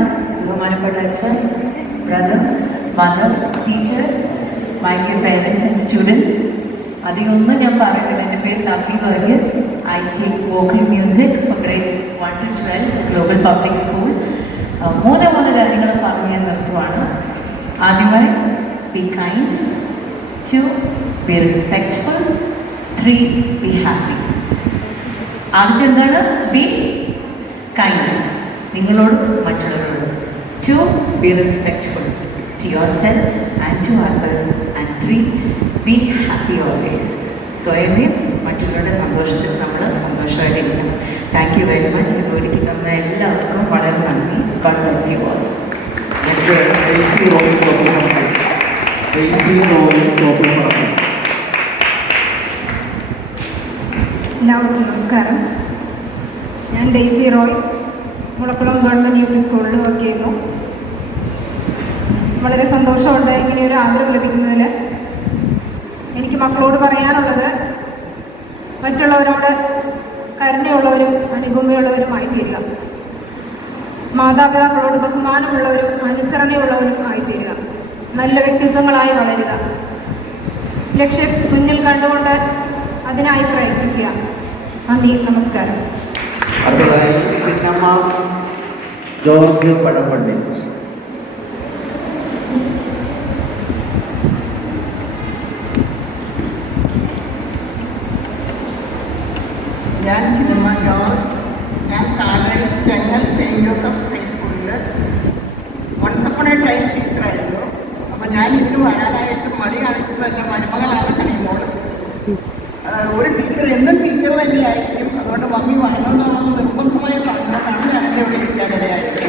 ബഹുമാനപ്പെട്ട അച്ഛൻ, brother, mother, teachers, my dear parents and students. അധികമൊന്നും ഞാൻ പറയുന്നില്ല. എൻ്റെ പേര് lovely Varghese. I teach vocal music four grades 1 to 12 global public school. മൂന്ന് കാര്യങ്ങൾ പറഞ്ഞു ഞാൻ നിർത്തുവാണ്. ആദ്യമായി, be kind. 2, be respectful. 3, be happy. ആദ്യത്തെ എന്താണ്? ബി കൈൻഡ്, നിങ്ങളോട് മറ്റുള്ളവരോട്. 2, be respectful to yourself and to others. And 3, be happy always. സ്വയമേ മറ്റുള്ളവരുടെ സന്തോഷത്തിൽ നമ്മൾ സന്തോഷമായിട്ടിരിക്കണം. Thank you very much. ജോലിക്ക് തന്ന എല്ലാവർക്കും വളരെ നന്ദി. God bless you all. എല്ലാവർക്കും നമസ്കാരം. ഞാൻ Daisy Roy, Mulakkulam government U P സ്കൂളിൽ വർക്ക് ചെയ്യുന്നു. വളരെ സന്തോഷമുണ്ട് ഇങ്ങനെയൊരു ആഗ്രഹം ലഭിക്കുന്നതിൽ. എനിക്ക് മക്കളോട് പറയാനുള്ളത്, മറ്റുള്ളവരോട് കരുണയുള്ളവരും അനുകമ്പയുള്ളവരുമായി തീരുക, മാതാപിതാക്കളോട് ബഹുമാനമുള്ളവരും അനുസരണയുള്ളവരും ആയിത്തീരുക, നല്ല വ്യക്തിത്വങ്ങളായി വളരുക, ലക്ഷ്യം മുന്നിൽ കണ്ടുകൊണ്ട് അതിനായി പ്രയത്നിക്കുക. നന്ദി, നമസ്കാരം. അടുത്തതായി ചിന്നമ്മ ജോർജ് പഴമ്പള്ളി. ഞാൻ ചിന്നമ്മ ജോർജ്. ഞാൻ കാലടി ചെങ്ങൽ സെയിൻറ്റ് ജോസഫ് ഹൈസ്കൂളിൽ വൺസ് അപ്പോൺ എ ടൈം ടീച്ചറായിരുന്നു. അപ്പോൾ ഞാൻ ഇതിന് വരാനായിട്ട് മടി കാണിച്ചത് എൻ്റെ മരുമകളാണ് കഴിയുമ്പോൾ. ഒരു ടീച്ചർ എന്നും ടീച്ചർ തന്നെയായിരിക്കും, അതുകൊണ്ട് മമ്മി വരണമെന്നുള്ളത് നിർബന്ധമായി പറഞ്ഞുകൊണ്ടാണ് ഞാൻ എൻ്റെ ഇവിടെ ഇരിക്കാനിടയായത്.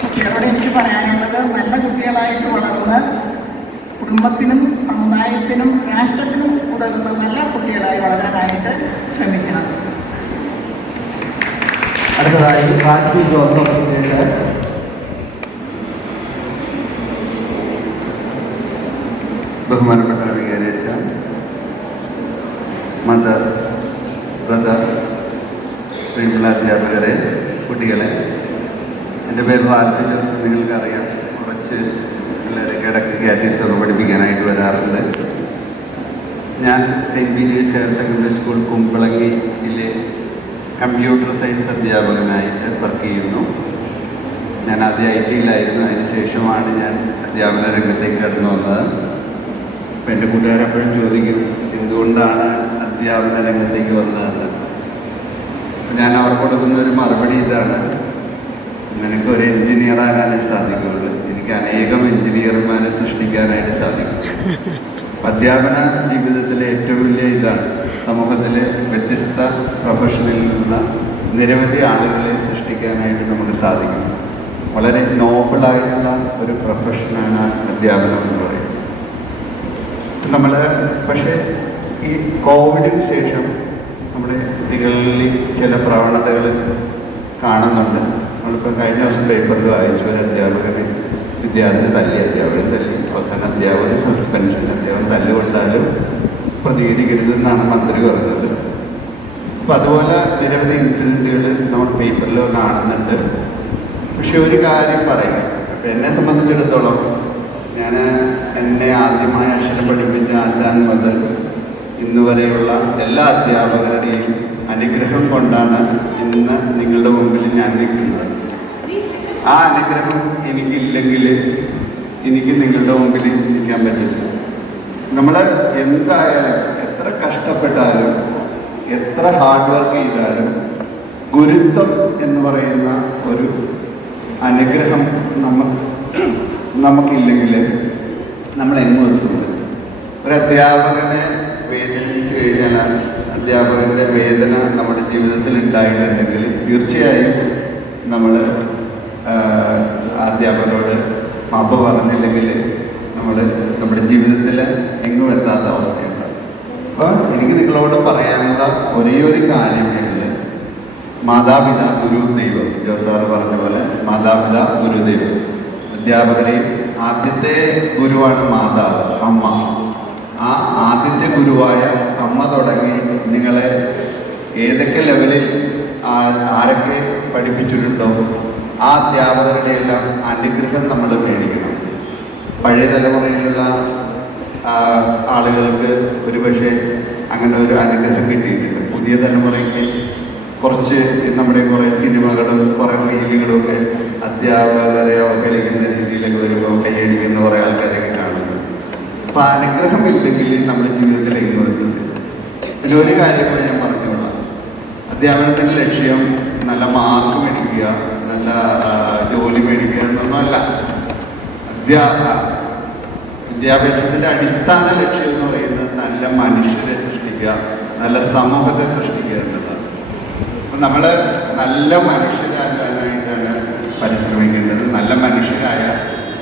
കുട്ടികളോട് എനിക്ക് പറയാനുള്ളത്, നല്ല കുട്ടികളായിട്ട് വളർന്ന് കുടുംബത്തിനും സമുദായത്തിനും രാഷ്ട്രത്തിനും ഉതകുന്ന നല്ല കുട്ടികളായി വളരാനായിട്ട് ശ്രമിക്കണം. അടുത്തതായി കാശി ജോസഫ്. ബഹുമാനപ്പെട്ട വികാരിച്ച മദർ, ബ്രദർ, പ്രിയമുള്ള അധ്യാപകരെ, കുട്ടികളെ, എൻ്റെ പേര് റാൽഫി. നിങ്ങൾക്കറിയാം, കുറച്ച് പിള്ളേരൊക്കെ ഇടയ്ക്ക് കാറ്റഗറീസ് പഠിപ്പിക്കാനായിട്ട് വരാറുണ്ട്. ഞാൻ Saint Peter's higher secondary school കുമ്പളങ്ങിയിലെ കമ്പ്യൂട്ടർ സയൻസ് അധ്യാപകനായിട്ട് വർക്ക് ചെയ്യുന്നു. ഞാൻ ആദ്യം IT-യിലായിരുന്നു, അതിനുശേഷമാണ് ഞാൻ അധ്യാപന രംഗത്തേക്ക് കടന്നു വന്നത്. അപ്പം എൻ്റെ കൂട്ടുകാരെപ്പോഴും ചോദിക്കും എന്തുകൊണ്ടാണ് അധ്യാപന രംഗത്തേക്ക് വന്നതെന്ന്. അപ്പം ഞാൻ അവർക്ക് കൊടുക്കുന്ന ഒരു മറുപടി ഇതാണ്: നിനക്ക് ഒരു എൻജിനീയറാകാനേ സാധിക്കുള്ളൂ, എനിക്ക് അനേകം എൻജിനീയർമാരെ സൃഷ്ടിക്കാനായിട്ട് സാധിക്കും. അധ്യാപന ജീവിതത്തിലെ ഏറ്റവും വലിയ ഇതാണ്, സമൂഹത്തിലെ വ്യത്യസ്ത പ്രൊഫഷനിലുള്ള നിരവധി ആളുകളെ സൃഷ്ടിക്കാനായിട്ട് നമുക്ക് സാധിക്കും. വളരെ നോബിളായിട്ടുള്ള ഒരു പ്രൊഫഷനാണ് അധ്യാപനം എന്ന് പറയുന്നത്. നമ്മൾ പക്ഷേ ഈ കോവിഡിന് ശേഷം നമ്മുടെ കുട്ടികളിൽ ചില പ്രവണതകൾ കാണുന്നുണ്ട്. നമ്മളിപ്പോൾ കഴിഞ്ഞ ദിവസം പേപ്പറിൽ വായിച്ചു, ഒരു അധ്യാപകന് വിദ്യാർത്ഥി തല്ലി, അധ്യാപകൻ തല്ലി, അവസാന അധ്യാപകന് സസ്പെൻഷൻ. അധ്യാപകൻ തല്ലുകൊണ്ടാലും പ്രതികരിക്കരുതെന്നാണ് മന്ത്രി പറഞ്ഞത്. അപ്പം അതുപോലെ നിരവധി ഇൻസിഡൻറ്റുകൾ നമ്മൾ പേപ്പറിൽ കാണുന്നുണ്ട്. പക്ഷെ ഒരു കാര്യം പറയാം, അപ്പം എന്നെ സംബന്ധിച്ചിടത്തോളം, ഞാൻ എന്നെ ആദ്യമായി അക്ഷരം പഠിപ്പിച്ച ആശാൻ മുതൽ ഇന്ന് വരെയുള്ള എല്ലാ അധ്യാപകരുടെയും അനുഗ്രഹം കൊണ്ടാണ് ഇന്ന് നിങ്ങളുടെ മുമ്പിൽ ഞാൻ നിൽക്കുന്നത്. ആ അനുഗ്രഹം എനിക്കില്ലെങ്കിൽ എനിക്ക് നിങ്ങളുടെ മുമ്പിൽ നിൽക്കാൻ പറ്റില്ല. നമ്മൾ എന്തായാലും, എത്ര കഷ്ടപ്പെട്ടാലും, എത്ര ഹാർഡ് വർക്ക് ചെയ്താലും, ഗുരുത്വം എന്ന് പറയുന്ന ഒരു അനുഗ്രഹം നമുക്കില്ലെങ്കിൽ നമ്മൾ എങ്ങും എത്തുന്നത്. ഒരു അധ്യാപകനെ വേദനിച്ചു കഴിഞ്ഞാൽ, അധ്യാപകൻ്റെ വേദന നമ്മുടെ ജീവിതത്തിൽ ഉണ്ടായിട്ടുണ്ടെങ്കിൽ തീർച്ചയായും നമ്മൾ അധ്യാപകരോട് മാപ്പ് പറഞ്ഞില്ലെങ്കിൽ നമ്മൾ നമ്മുടെ ജീവിതത്തിൽ എങ്ങും എത്താത്ത അവസ്ഥയുണ്ട്. അപ്പോൾ എനിക്ക് നിങ്ങളോട് പറയാനുള്ള ഒരേ ഒരു കാര്യമുണ്ട്, മാതാപിതാ ഗുരു ദൈവം. ജോസാർ പറഞ്ഞ പോലെ മാതാപിതാ ഗുരു ദൈവം. അധ്യാപകരെയും ആദ്യത്തെ ഗുരുവാണ് മാതാവ്, അമ്മ. ആ ആദ്യത്തെ ഗുരുവായ അമ്മ തുടങ്ങി നിങ്ങളെ ഏതൊക്കെ ലെവലിൽ ആരൊക്കെ പഠിപ്പിച്ചിട്ടുണ്ടോ ആ അധ്യാപകരുടെ എല്ലാം അനുഗ്രഹം നമ്മൾ മേടിക്കണം. പഴയ തലമുറയിലുള്ള ആളുകൾക്ക് ഒരുപക്ഷെ അങ്ങനെ ഒരു അനുഗ്രഹം കിട്ടിയിട്ടുണ്ട്. പുതിയ തലമുറയ്ക്ക് കുറച്ച് നമ്മുടെ കുറേ സിനിമകളും കുറേ റീലുകളും ഒക്കെ അധ്യാപകരെ അവഹേളിക്കുന്ന രീതിയിലൊക്കെ വരുമ്പോൾ കൈയടിക്കുന്ന കുറേ ആൾക്കാരൊക്കെ കാണുന്നു. അപ്പം അനുഗ്രഹമില്ലെങ്കിൽ നമ്മുടെ ജീവിതത്തിൽ എങ്ങനെ വരുന്നുണ്ട്. പിന്നെ ഒരു കാര്യം കൂടെ ഞാൻ പറഞ്ഞോളാം, അധ്യാപനത്തിൻ്റെ ലക്ഷ്യം നല്ല മാർക്ക് മേടിക്കുക, നല്ല ജോലി മേടിക്കുക എന്നൊന്നുമല്ല. വിദ്യാഭ്യാസത്തിൻ്റെ അടിസ്ഥാന ലക്ഷ്യം എന്ന് പറയുന്നത് നല്ല മനുഷ്യരെ സൃഷ്ടിക്കുക, നല്ല സമൂഹത്തെ സൃഷ്ടിക്കുക എന്നതാണ്. അപ്പം നമ്മൾ നല്ല മനുഷ്യരാകാനായിട്ടാണ് പരിശ്രമിക്കേണ്ടത്. നല്ല മനുഷ്യരായ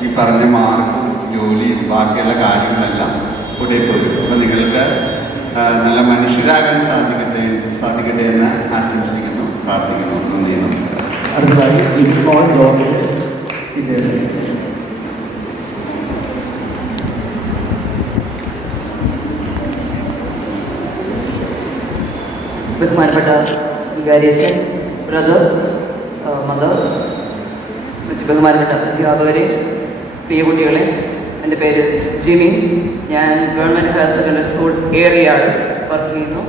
ഈ പറഞ്ഞ മാർക്കും ജോലിയും ബാക്കിയുള്ള കാര്യങ്ങളെല്ലാം കൂടെ പോരും. അപ്പം നിങ്ങൾക്ക് നല്ല മനുഷ്യരാകാൻ സാധിക്കട്ടെ. സാധിക്കട്ടെ എന്ന് ആശംസിക്കുന്നു, പ്രാർത്ഥിക്കുന്നു. നന്ദി, നമസ്കാരം. അടുത്തതായി ഇപ്പോൾ ജോർജ് വിജയൻ. ബഹുമാനപ്പെട്ട വികാരിയച്ഛൻ, ബ്രദർ, മദർ, മറ്റ് ബഹുമാനപ്പെട്ട അധ്യാപകരെ, പ്രിയ കുട്ടികളെ, എൻ്റെ പേര് ജിമി. ഞാൻ government higher secondary school Eriyad work ചെയ്യുന്നു.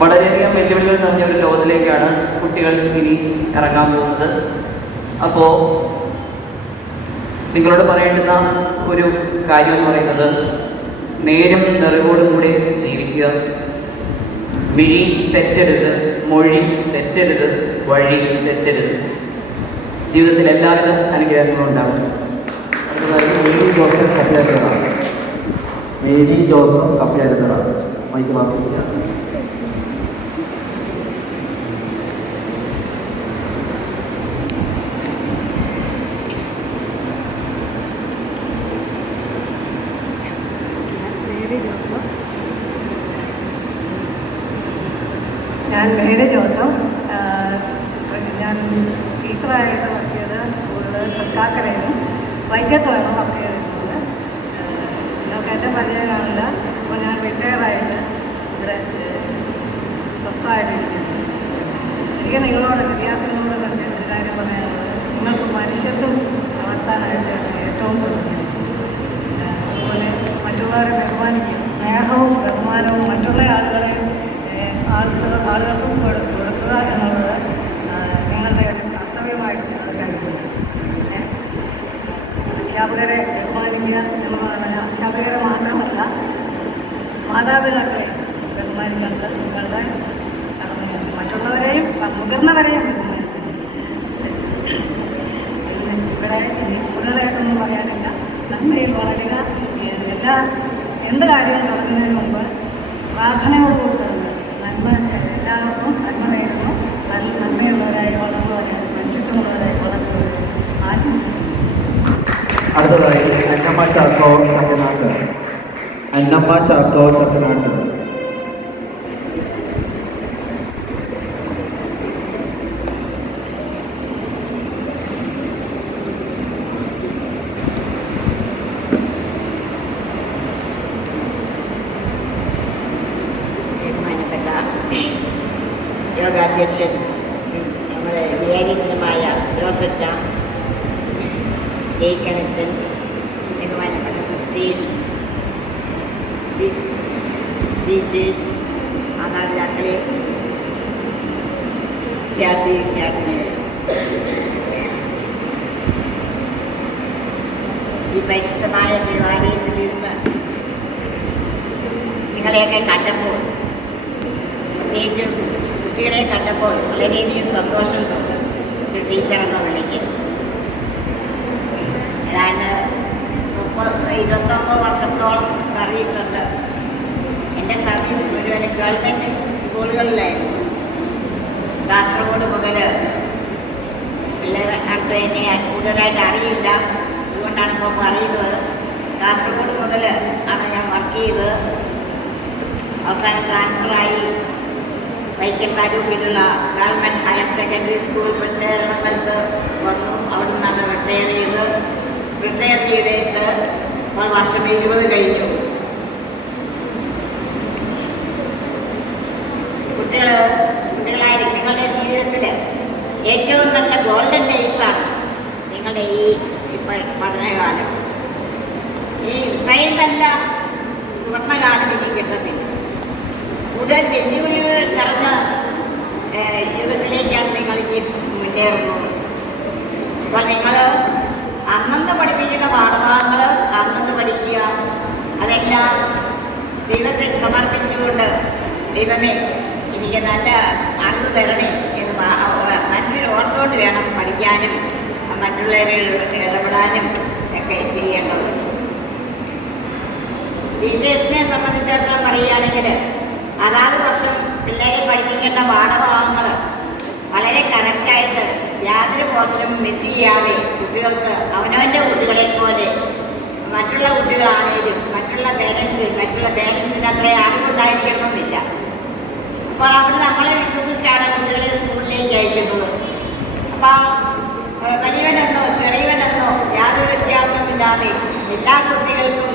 വളരെയധികം വെല്ലുവിളികൾ നിറഞ്ഞ ഒരു ലോകത്തിലേക്കാണ് കുട്ടികൾ ഇനി ഇറങ്ങാൻ പോകുന്നത്. അപ്പോൾ നിങ്ങളോട് പറയേണ്ടുന്ന ഒരു കാര്യം എന്ന് പറയുന്നത്, നേരും നിറവോടും കൂടി ജീവിക്കുക. മിഴി തെറ്റരുത്, മൊഴി തെറ്റരുത്, വഴി തെറ്റരുത്. ജീവിതത്തിൽ എല്ലാവിധ അനുഗ്രഹങ്ങളും ഉണ്ടാകും. മേരി ജോസഫ് കപ്പിയാലത്തറ. മേരി ജോസഫ് കപ്പിയാലത്തറ മൈക്ക് വാസിക്കുക. ഞാൻ മേരി ജോസഫ്. ഞാൻ ടീച്ചറായിട്ട് വർക്ക് ചെയ്ത് സ്കൂളിൽ തൃക്കാക്കരയിലും വൈക്കത്തുമാണ് വർക്ക് ചെയ്തിട്ടുള്ളത്. നിങ്ങൾക്ക് എൻ്റെ പരിചയം കാണില്ല. ഇപ്പോൾ ഞാൻ റിട്ടയറായിട്ട് ഇവിടെ സ്വസ്ഥമായിട്ടിരിക്കുന്നു. എനിക്ക് നിങ്ങളോട് വിദ്യാർത്ഥികളോട് ഒരു കാര്യം പറയാനുള്ളത്, നിങ്ങൾക്ക് മനുഷ്യത്വം വളർത്താനായിട്ട് ഏറ്റവും കൂടുതൽ അതുപോലെ മറ്റുള്ളവരെ ബഹുമാനിക്കും. സ്നേഹവും ബഹുമാനവും മറ്റുള്ള ആളുകൾക്കും കൊടുക്കുക എന്നുള്ളത് നിങ്ങളുടെ ഒരു കർത്തവ്യമായിട്ട് ഞങ്ങൾ കരുതുന്നു. അധ്യാപകരെ ബഹുമാനിക്കുക എന്നുള്ളതാണ്. അധ്യാപകരെ മാത്രമല്ല, മാതാപിതാക്കളെ ബഹുമാനിക്കുന്നത് നിങ്ങളുടെ മറ്റുള്ളവരെയും മുതിർന്നവരെയും ബഹുമാനിക്കുന്നു. ഇവിടെ കൂടുതലായിട്ടൊന്നും പറയാനില്ല. നന്മയിൽ വളരുക. എന്ത് കാര്യം തുടങ്ങുന്നതിന് മുമ്പ് പ്രാർത്ഥനയോട് കൂട്ടുന്നത് നന്മ എല്ലാവർക്കും നന്മ നേരുന്നു. നന്മയുള്ളവരായി വളർന്നവരായി മനുഷ്യത്വമുള്ളവരായി വളർന്നവർ ആശംസിക്കുന്നു. അടുത്തതായി അന്നമ്മ ചാക്കോ ചക്കനാട്ട്. അന്നമ്മ ചാക്കോ ചക്കനാട്ട്. യോഗാധ്യക്ഷൻ നമ്മുടെ വികാരിച്ചനുമായ ജോസച്ച, ലേഖനച്ചൻ, ബഹുമാനപ്പെട്ട സിസ്റ്റേഴ്സ്, ടീച്ചേഴ്സ്, മാതാപിതാക്കളെ, വിദ്യാർത്ഥിനികളെ, ഈ പരിശുദ്ധമായ ദേവാലയത്തിൽ ഇരുന്ന് നിങ്ങളെയൊക്കെ കണ്ടപ്പോൾ, പ്രത്യേകിച്ച് കുട്ടികളെ കണ്ടപ്പോൾ വളരെയധികം സന്തോഷം തോന്നും. ഒരു ടീച്ചർ എന്ന നിലയ്ക്ക് ഏതാണ്ട് 29 വർഷത്തോളം സർവീസുണ്ട്. എൻ്റെ സർവീസ് മുഴുവൻ ഗവൺമെൻറ് സ്കൂളുകളിലായിരുന്നു. കാസർഗോഡ് മുതൽ പിള്ളേർക്ക് എന്നെ കൂടുതലായിട്ട് അറിയില്ല, അതുകൊണ്ടാണ് ഇപ്പോൾ പറയുന്നത്. കാസർഗോഡ് മുതൽ ആണ് ഞാൻ വർക്ക് ചെയ്തത്. അവസാനം ട്രാൻസ്ഫറായി വൈക്കം താലൂക്കിലുള്ള ഗവൺമെൻറ് ഹയർ സെക്കൻഡറി സ്കൂൾ പ്രചേരണങ്ങൾക്ക് വന്നു. അവിടെ നിന്നാണ് റിട്ടയർ ചെയ്തിട്ട് ഇപ്പോൾ വർഷം 20 കഴിഞ്ഞു. കുട്ടികളായി നിങ്ങളുടെ ജീവിതത്തിൽ ഏറ്റവും നല്ല ഗോൾഡൻ ഡേയ്സാണ് നിങ്ങളുടെ ഈ പഠനകാലം. ഈ ഇത്രയും നല്ല സുവർണകാലം ഇനി കിട്ടത്തില്ല. കൂടുതൽ വെല്ലുവിളികൾ നിറഞ്ഞ യുഗത്തിലേക്കാണ് നിങ്ങൾ ഇനി മുന്നേറുന്നത്. അപ്പോൾ നിങ്ങൾ അന്നന്ന് പഠിപ്പിക്കുന്ന പാഠഭാഗങ്ങൾ അന്നന്ന് പഠിക്കുക. അതെല്ലാം ദൈവത്തെ സമർപ്പിച്ചുകൊണ്ട്, ദൈവമേ എനിക്ക് നല്ല അറിവ് തരണേ എന്ന് മനസ്സിൽ ഓർത്തുകൊണ്ട് വേണം പഠിക്കാനും മറ്റുള്ളവരിൽ ഇടപെടാനും ഒക്കെ ചെയ്യേണ്ടത്. ടീച്ചേഴ്സിനെ സംബന്ധിച്ചിടത്തോളം പറയുകയാണെങ്കിൽ അതാത് വർഷം പിള്ളേരെ പഠിപ്പിക്കേണ്ട പാഠഭാഗങ്ങൾ വളരെ കറക്റ്റായിട്ട് യാതൊരു പോർഷനും മിസ് ചെയ്യാതെ കുട്ടികൾക്ക് അവനവൻ്റെ കുട്ടികളെ പോലെ മറ്റുള്ള കുട്ടികളാണേലും മറ്റുള്ള പേരൻസിന് അത്രയും അറിവുണ്ടായിരിക്കണമെന്നില്ല. എല്ലാ കുട്ടികൾക്കും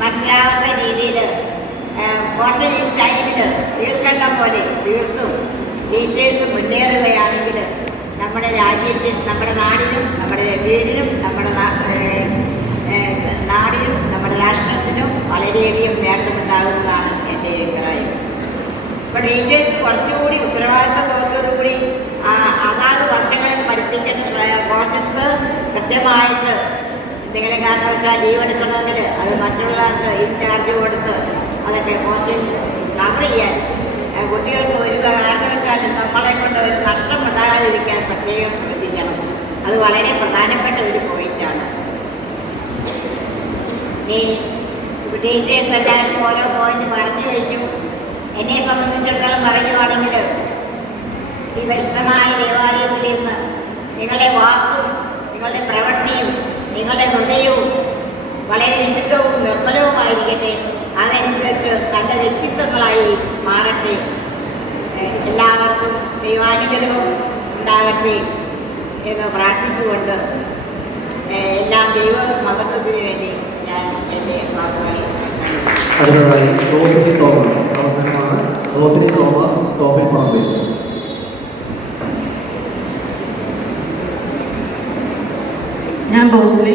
മനസ്സിലാവുന്ന രീതിയിൽ പോർഷൻ ടൈമിൽ തീർക്കേണ്ട പോലെ തീർത്തും ടീച്ചേഴ്സ് മുന്നേറുകയാണെങ്കിൽ നമ്മുടെ രാജ്യത്തിൽ, നമ്മുടെ നാടിനും, നമ്മുടെ വീടിനും, നമ്മുടെ നാടിനും, നമ്മുടെ രാഷ്ട്രത്തിനും വളരെയധികം നേട്ടമുണ്ടാകുന്നതാണ് എൻ്റെ അഭിപ്രായം. അപ്പോൾ ടീച്ചേഴ്സ് കുറച്ചുകൂടി ഉത്തരവാദിത്വത്തോടുകൂടി അതാത് വർഷങ്ങളിൽ പഠിപ്പിക്കേണ്ട പോർഷൻസ് കൃത്യമായിട്ട് എന്തെങ്കിലും കാരണവശാൽ ലീവ് എടുക്കണമെങ്കിൽ അത് മറ്റുള്ളവർക്ക് ഇൻചാർജ് കൊടുത്ത് അതൊക്കെ പോർഷൻസ് കവർ ചെയ്യാൻ കുട്ടികൾക്ക് ഒരു കാരണവശാലും നമ്മളെ കൊണ്ട് ഒരു നഷ്ടം ഉണ്ടാകാതിരിക്കാൻ പ്രത്യേകം ശ്രദ്ധിക്കണം. അത് വളരെ പ്രധാനപ്പെട്ട ഒരു പോയിന്റാണ്. ടീച്ചേഴ്സ് എല്ലാവർക്കും ഓരോ പോയിന്റ് പറഞ്ഞു കഴിഞ്ഞു. എന്നെ സംബന്ധിച്ചിടത്തോളം പറയുകയാണെങ്കിൽ ഈ വ്യക്തമായ ദേവാലയത്തിൽ നിന്ന് നിങ്ങളുടെ വാക്കും നിങ്ങളുടെ പ്രവൃത്തിയും നിങ്ങളുടെ ഹൃദയവും വളരെ വിശുദ്ധവും നിർമ്മലവുമായിരിക്കട്ടെ. അതനുസരിച്ച് നല്ല വ്യക്തിത്വങ്ങളായി മാറട്ടെ. എല്ലാവർക്കും ദൈവാനുഗ്രഹവും ഉണ്ടാകട്ടെ എന്ന് പ്രാർത്ഥിച്ചുകൊണ്ട് എല്ലാം ദൈവ മഹത്വത്തിന് വേണ്ടി ഞാൻ എൻ്റെ വാക്കുകൾ അടുത്തതായി റോസിനി തോമസ് അവസരമാണ്. റോസിനി തോമസ്, ടോപ്പിക് പറഞ്ഞു. ഞാൻ റോസിനി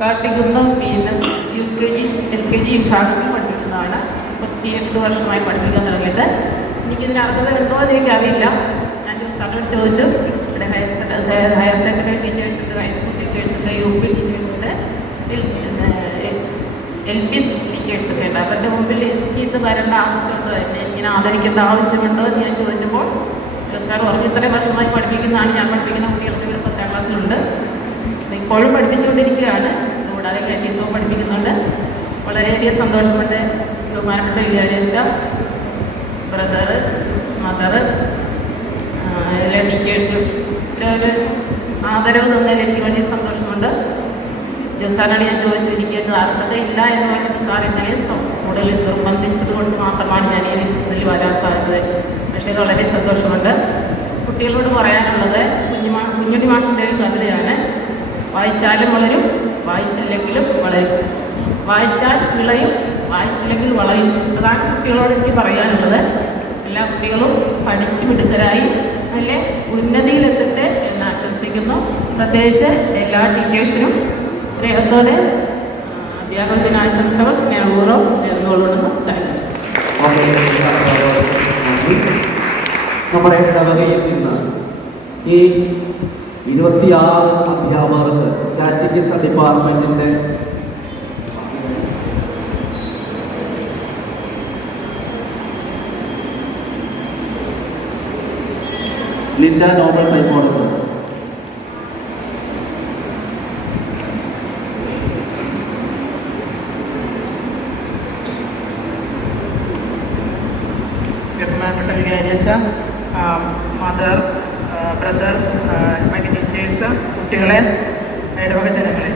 കാട്ടിക്കുന്നം വീണ്ടും UKG LKG വിഭാഗത്തിൽ പഠിപ്പിച്ചതാണ്. 38 വർഷമായി പഠിപ്പിക്കാൻ തുടങ്ങിയത്. എനിക്കിതിനർത്ഥം ഉണ്ടോ എന്ന് എനിക്കറിയില്ല. ഞാൻ തങ്ങളോട് ചോദിച്ചു. ഇവിടെ ഹയർ സെക്കൻഡറി ടീച്ചേഴ്സുണ്ട്, ഹൈസ്കൂൾ ടീച്ചേഴ്സുണ്ട്, UP ടീച്ചേഴ്സുണ്ട്, LP ടീച്ചേഴ്സൊക്കെ ഉണ്ട്. അവരുടെ മുമ്പിൽ എനിക്ക് ഇത് വരേണ്ട ആവശ്യമുണ്ടോ, ഇങ്ങനെ ആദരിക്കേണ്ട ആവശ്യമുണ്ടോ എന്ന് ഞാൻ ചോദിച്ചപ്പോൾ സാർ പറഞ്ഞു ഇത്രയും വർഷമായി പഠിപ്പിക്കുന്നതാണ്. ഞാൻ പഠിപ്പിക്കുന്ന കുട്ടികൾക്ക് 10ാം ക്ലാസ്സിലുണ്ട്, ഇപ്പോഴും പഠിപ്പിച്ചുകൊണ്ടിരിക്കുകയാണ്. കൂടാതെ ക്ലാറ്റീസവും പഠിപ്പിക്കുന്നുണ്ട്. വളരെയധികം സന്തോഷമുണ്ട്. ബഹുമാനപ്പെട്ട വിദ്യാലയത്തിലെ ബ്രദർ, മദർ, എല്ലാ ടീച്ചേഴ്സും ഒരു ആദരവ് തന്നതിൽ എനിക്ക് വലിയ സന്തോഷമുണ്ട്. സാറിനോട് ഞാൻ ചോദിച്ചു, എനിക്ക് അർഹതയില്ല എന്ന് പറഞ്ഞിട്ട് സാർ എന്നെ കൂടുതൽ നിർബന്ധിച്ചത് കൊണ്ട് മാത്രമാണ് ഞാൻ ഇതിൽ വരാൻ സാധിച്ചത്. പക്ഷേ ഇത് വളരെ സന്തോഷമുണ്ട്. കുട്ടികളോട് പറയാനുള്ളത് കുഞ്ഞുണ്ണി മാഷിൻ്റെ ഒരു കവിതയാണ്. വായിച്ചാലും വളരും, വായിച്ചില്ലെങ്കിലും വളരും. വായിച്ചാൽ വിളയും, വായിച്ചില്ലെങ്കിൽ വളയും. അതാണ് കുട്ടികളോട് എനിക്ക് പറയാനുള്ളത്. എല്ലാ കുട്ടികളും പഠിച്ചു മിടുക്കരായി നല്ല ഉന്നതിയിലെത്തട്ടെ എന്ന് ആശംസിക്കുന്നു. പ്രത്യേകിച്ച് എല്ലാ ടീച്ചേഴ്സിനും സ്നേഹത്തോടെ അധ്യാപക ദിനാശംസകൾ സ്നേഹപൂർവ്വം നേർന്നുകൊള്ളുന്നു. നമ്മുടെ ഇടവകയിൽ നിന്ന് ഈ 26 അധ്യാപകർക്ക് കാറ്റഗിസം ഡിപ്പാർട്ട്മെന്റിന്റെ ലിൻഡ നോബൽ ടൈപ്പോടുന്നു. ബഹുമാനപ്പെട്ട വികാരിയച്ഛ, മദർ, ബ്രദർ, മറ്റ് ടീച്ചേഴ്സ്, കുട്ടികളെ, ഇടവക ജനങ്ങളെ,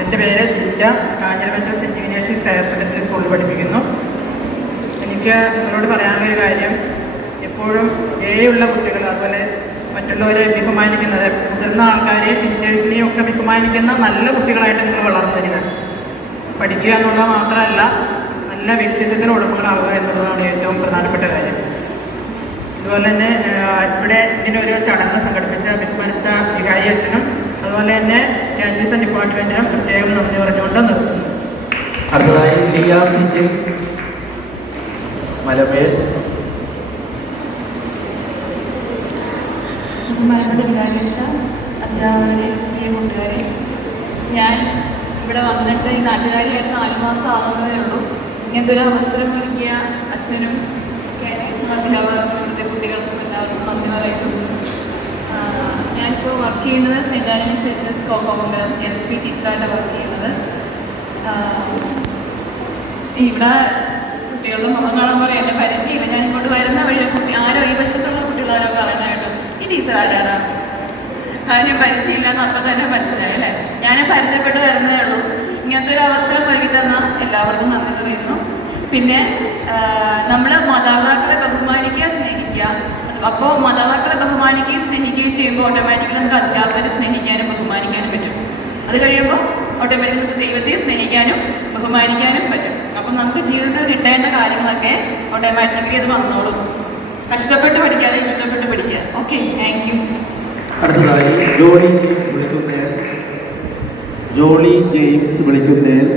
എൻ്റെ പേര് Jija. Kanjiramattom Saint Ignatius higher secondary സ്കൂളിൽ പഠിപ്പിക്കുന്നു. എനിക്ക് നിങ്ങളോട് പറയാനുള്ളൊരു കാര്യം, എപ്പോഴും ഏയുള്ള കുട്ടികൾ, അതുപോലെ മറ്റുള്ളവരെ ബഹുമാനിക്കുന്നത്, മുതിർന്ന ആൾക്കാരെയും ടീച്ചേഴ്സിനെയും ഒക്കെ ബഹുമാനിക്കുന്ന നല്ല കുട്ടികളായിട്ട് നിങ്ങൾ വളർന്നു തരിക. പഠിക്കുക എന്നുള്ളത് മാത്രമല്ല, നല്ല വ്യക്തിത്വത്തിന് ഉടമകളാവുക എന്നുള്ളതാണ് ഏറ്റവും പ്രധാനപ്പെട്ട കാര്യം. അതുപോലെ തന്നെ ഇവിടെ ഇങ്ങനൊരു ചടങ്ങ് സംഘടിപ്പിച്ച ബഹുമാനപ്പെട്ട വികാരിയച്ഛനും അതുപോലെ തന്നെ കാറ്റഗിസം ഡിപ്പാർട്ട്മെൻറ്റിനും പ്രത്യേകം നന്ദി പറഞ്ഞുകൊണ്ട് നിർത്തുന്നു. അടുത്തതായി ലിയ സിംഗ് മലമേൽ. ബഹുമാനപ്പെട്ട വികാരിയച്ഛ, അധ്യാപകരെ, പ്രിയ കൂട്ടുകാരെ, ഞാൻ ഇവിടെ വന്നിട്ട് ഈ നാട്ടുകാരിയായിട്ട് 4 മാസം ആകുന്നതേ ഉള്ളൂ. ഇങ്ങനത്തെ ഒരു അവസരം ഒരുക്കിയ അച്ഛനും അധ്യാപകർക്കും ഇവിടുത്തെ കുട്ടികൾക്കും എല്ലാവർക്കും നന്ദി പറയുന്നു. ഞാനിപ്പോൾ വർക്ക് ചെയ്യുന്നത് Saint Antony's HS Koppamangalam LP ടീച്ചറായിട്ട് വർക്ക് ചെയ്യുന്നത്. ഇവിടെ കുട്ടികളുടെ മുഖം കാണുമ്പോൾ എന്നെ പരിചയമില്ല. ഞാൻ ഇങ്ങോട്ട് വരുന്ന വഴി കുട്ടി ആരോ ഈ വശത്തുള്ള കുട്ടികളാരോ പറയാനായിട്ട് ഈ ടീച്ചർ ആരാണ് കാര്യം പരിചയമില്ല എന്ന് അപ്പം തന്നെ മനസ്സിലായി അല്ലേ. ഞാൻ പരിചയപ്പെട്ട് വരുന്നതേ ഉള്ളൂ. ഇങ്ങനത്തെ ഒരു അവസരം നൽകി തന്ന എല്ലാവർക്കും നന്ദി പറയുന്നു. പിന്നെ നമ്മൾ മാതാപിതാക്കളെ ബഹുമാനിക്കുക, സ്നേഹിക്കുക. അപ്പോൾ മാതാപിതാക്കളെ ബഹുമാനിക്കുകയും സ്നേഹിക്കുകയും ചെയ്യുമ്പോൾ ഓട്ടോമാറ്റിക്കലി നമുക്ക് അധ്യാപകരെ സ്നേഹിക്കാനും ബഹുമാനിക്കാനും പറ്റും. അത് കഴിയുമ്പോൾ ഓട്ടോമാറ്റിക്കലി ദൈവത്തെ സ്നേഹിക്കാനും ബഹുമാനിക്കാനും പറ്റും. അപ്പം നമുക്ക് ജീവിതത്തിൽ കിട്ടേണ്ട കാര്യങ്ങളൊക്കെ ഓട്ടോമാറ്റിക്കലി അത് വന്നോളും. കഷ്ടപ്പെട്ട് പഠിക്കാതെ ഇഷ്ടപ്പെട്ട് പഠിക്കുക. Okay, thank you. അടുത്തതായി ജോളി ജെയിംസ് വിളിക്കുന്നേൽ.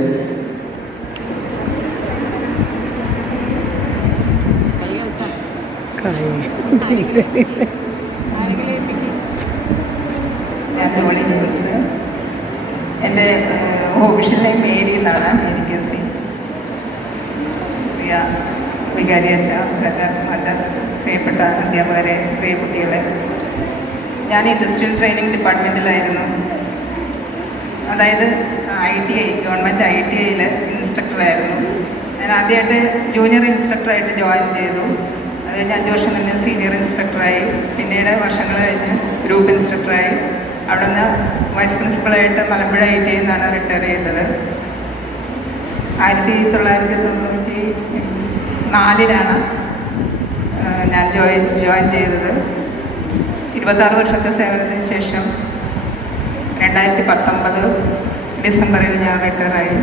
എൻ്റെ ഓഫീഷ്യലായി പേര് എന്നാണ് എനിക്ക് പ്രിയ വികാരിയച്ച മറ്റ് പ്രിയപ്പെട്ട അധ്യാപകരെ, പ്രിയ കുട്ടികളെ, ഞാൻ ഇൻഡസ്ട്രിയൽ ട്രെയിനിങ് ഡിപ്പാർട്ട്മെൻറ്റിലായിരുന്നു. അതായത് ITI, ഗവൺമെൻറ് ITIയിൽ ഇൻസ്ട്രക്ടറായിരുന്നു. ഞാൻ ആദ്യമായിട്ട് ജൂനിയർ ഇൻസ്ട്രക്ടറായിട്ട് ജോയിൻ ചെയ്തു. അത് കഴിഞ്ഞ് 5 വർഷം കഴിഞ്ഞ് സീനിയർ ഇൻസ്ട്രക്ടറായി. പിന്നീട് വർഷങ്ങൾ കഴിഞ്ഞ് ഗ്രൂപ്പ് ഇൻസ്ട്രക്ടറായി. അവിടെ നിന്ന് വൈസ് പ്രിൻസിപ്പളായിട്ട് മലമ്പുഴ ITI നിന്നാണ് റിട്ടയർ ചെയ്തത്. 1994 ഞാൻ ജോയിൻ ചെയ്തത്. 26 വർഷത്തെ സേവനത്തിന് ശേഷം 2019 ഡിസംബറിൽ ഞാൻ റിട്ടയറായി.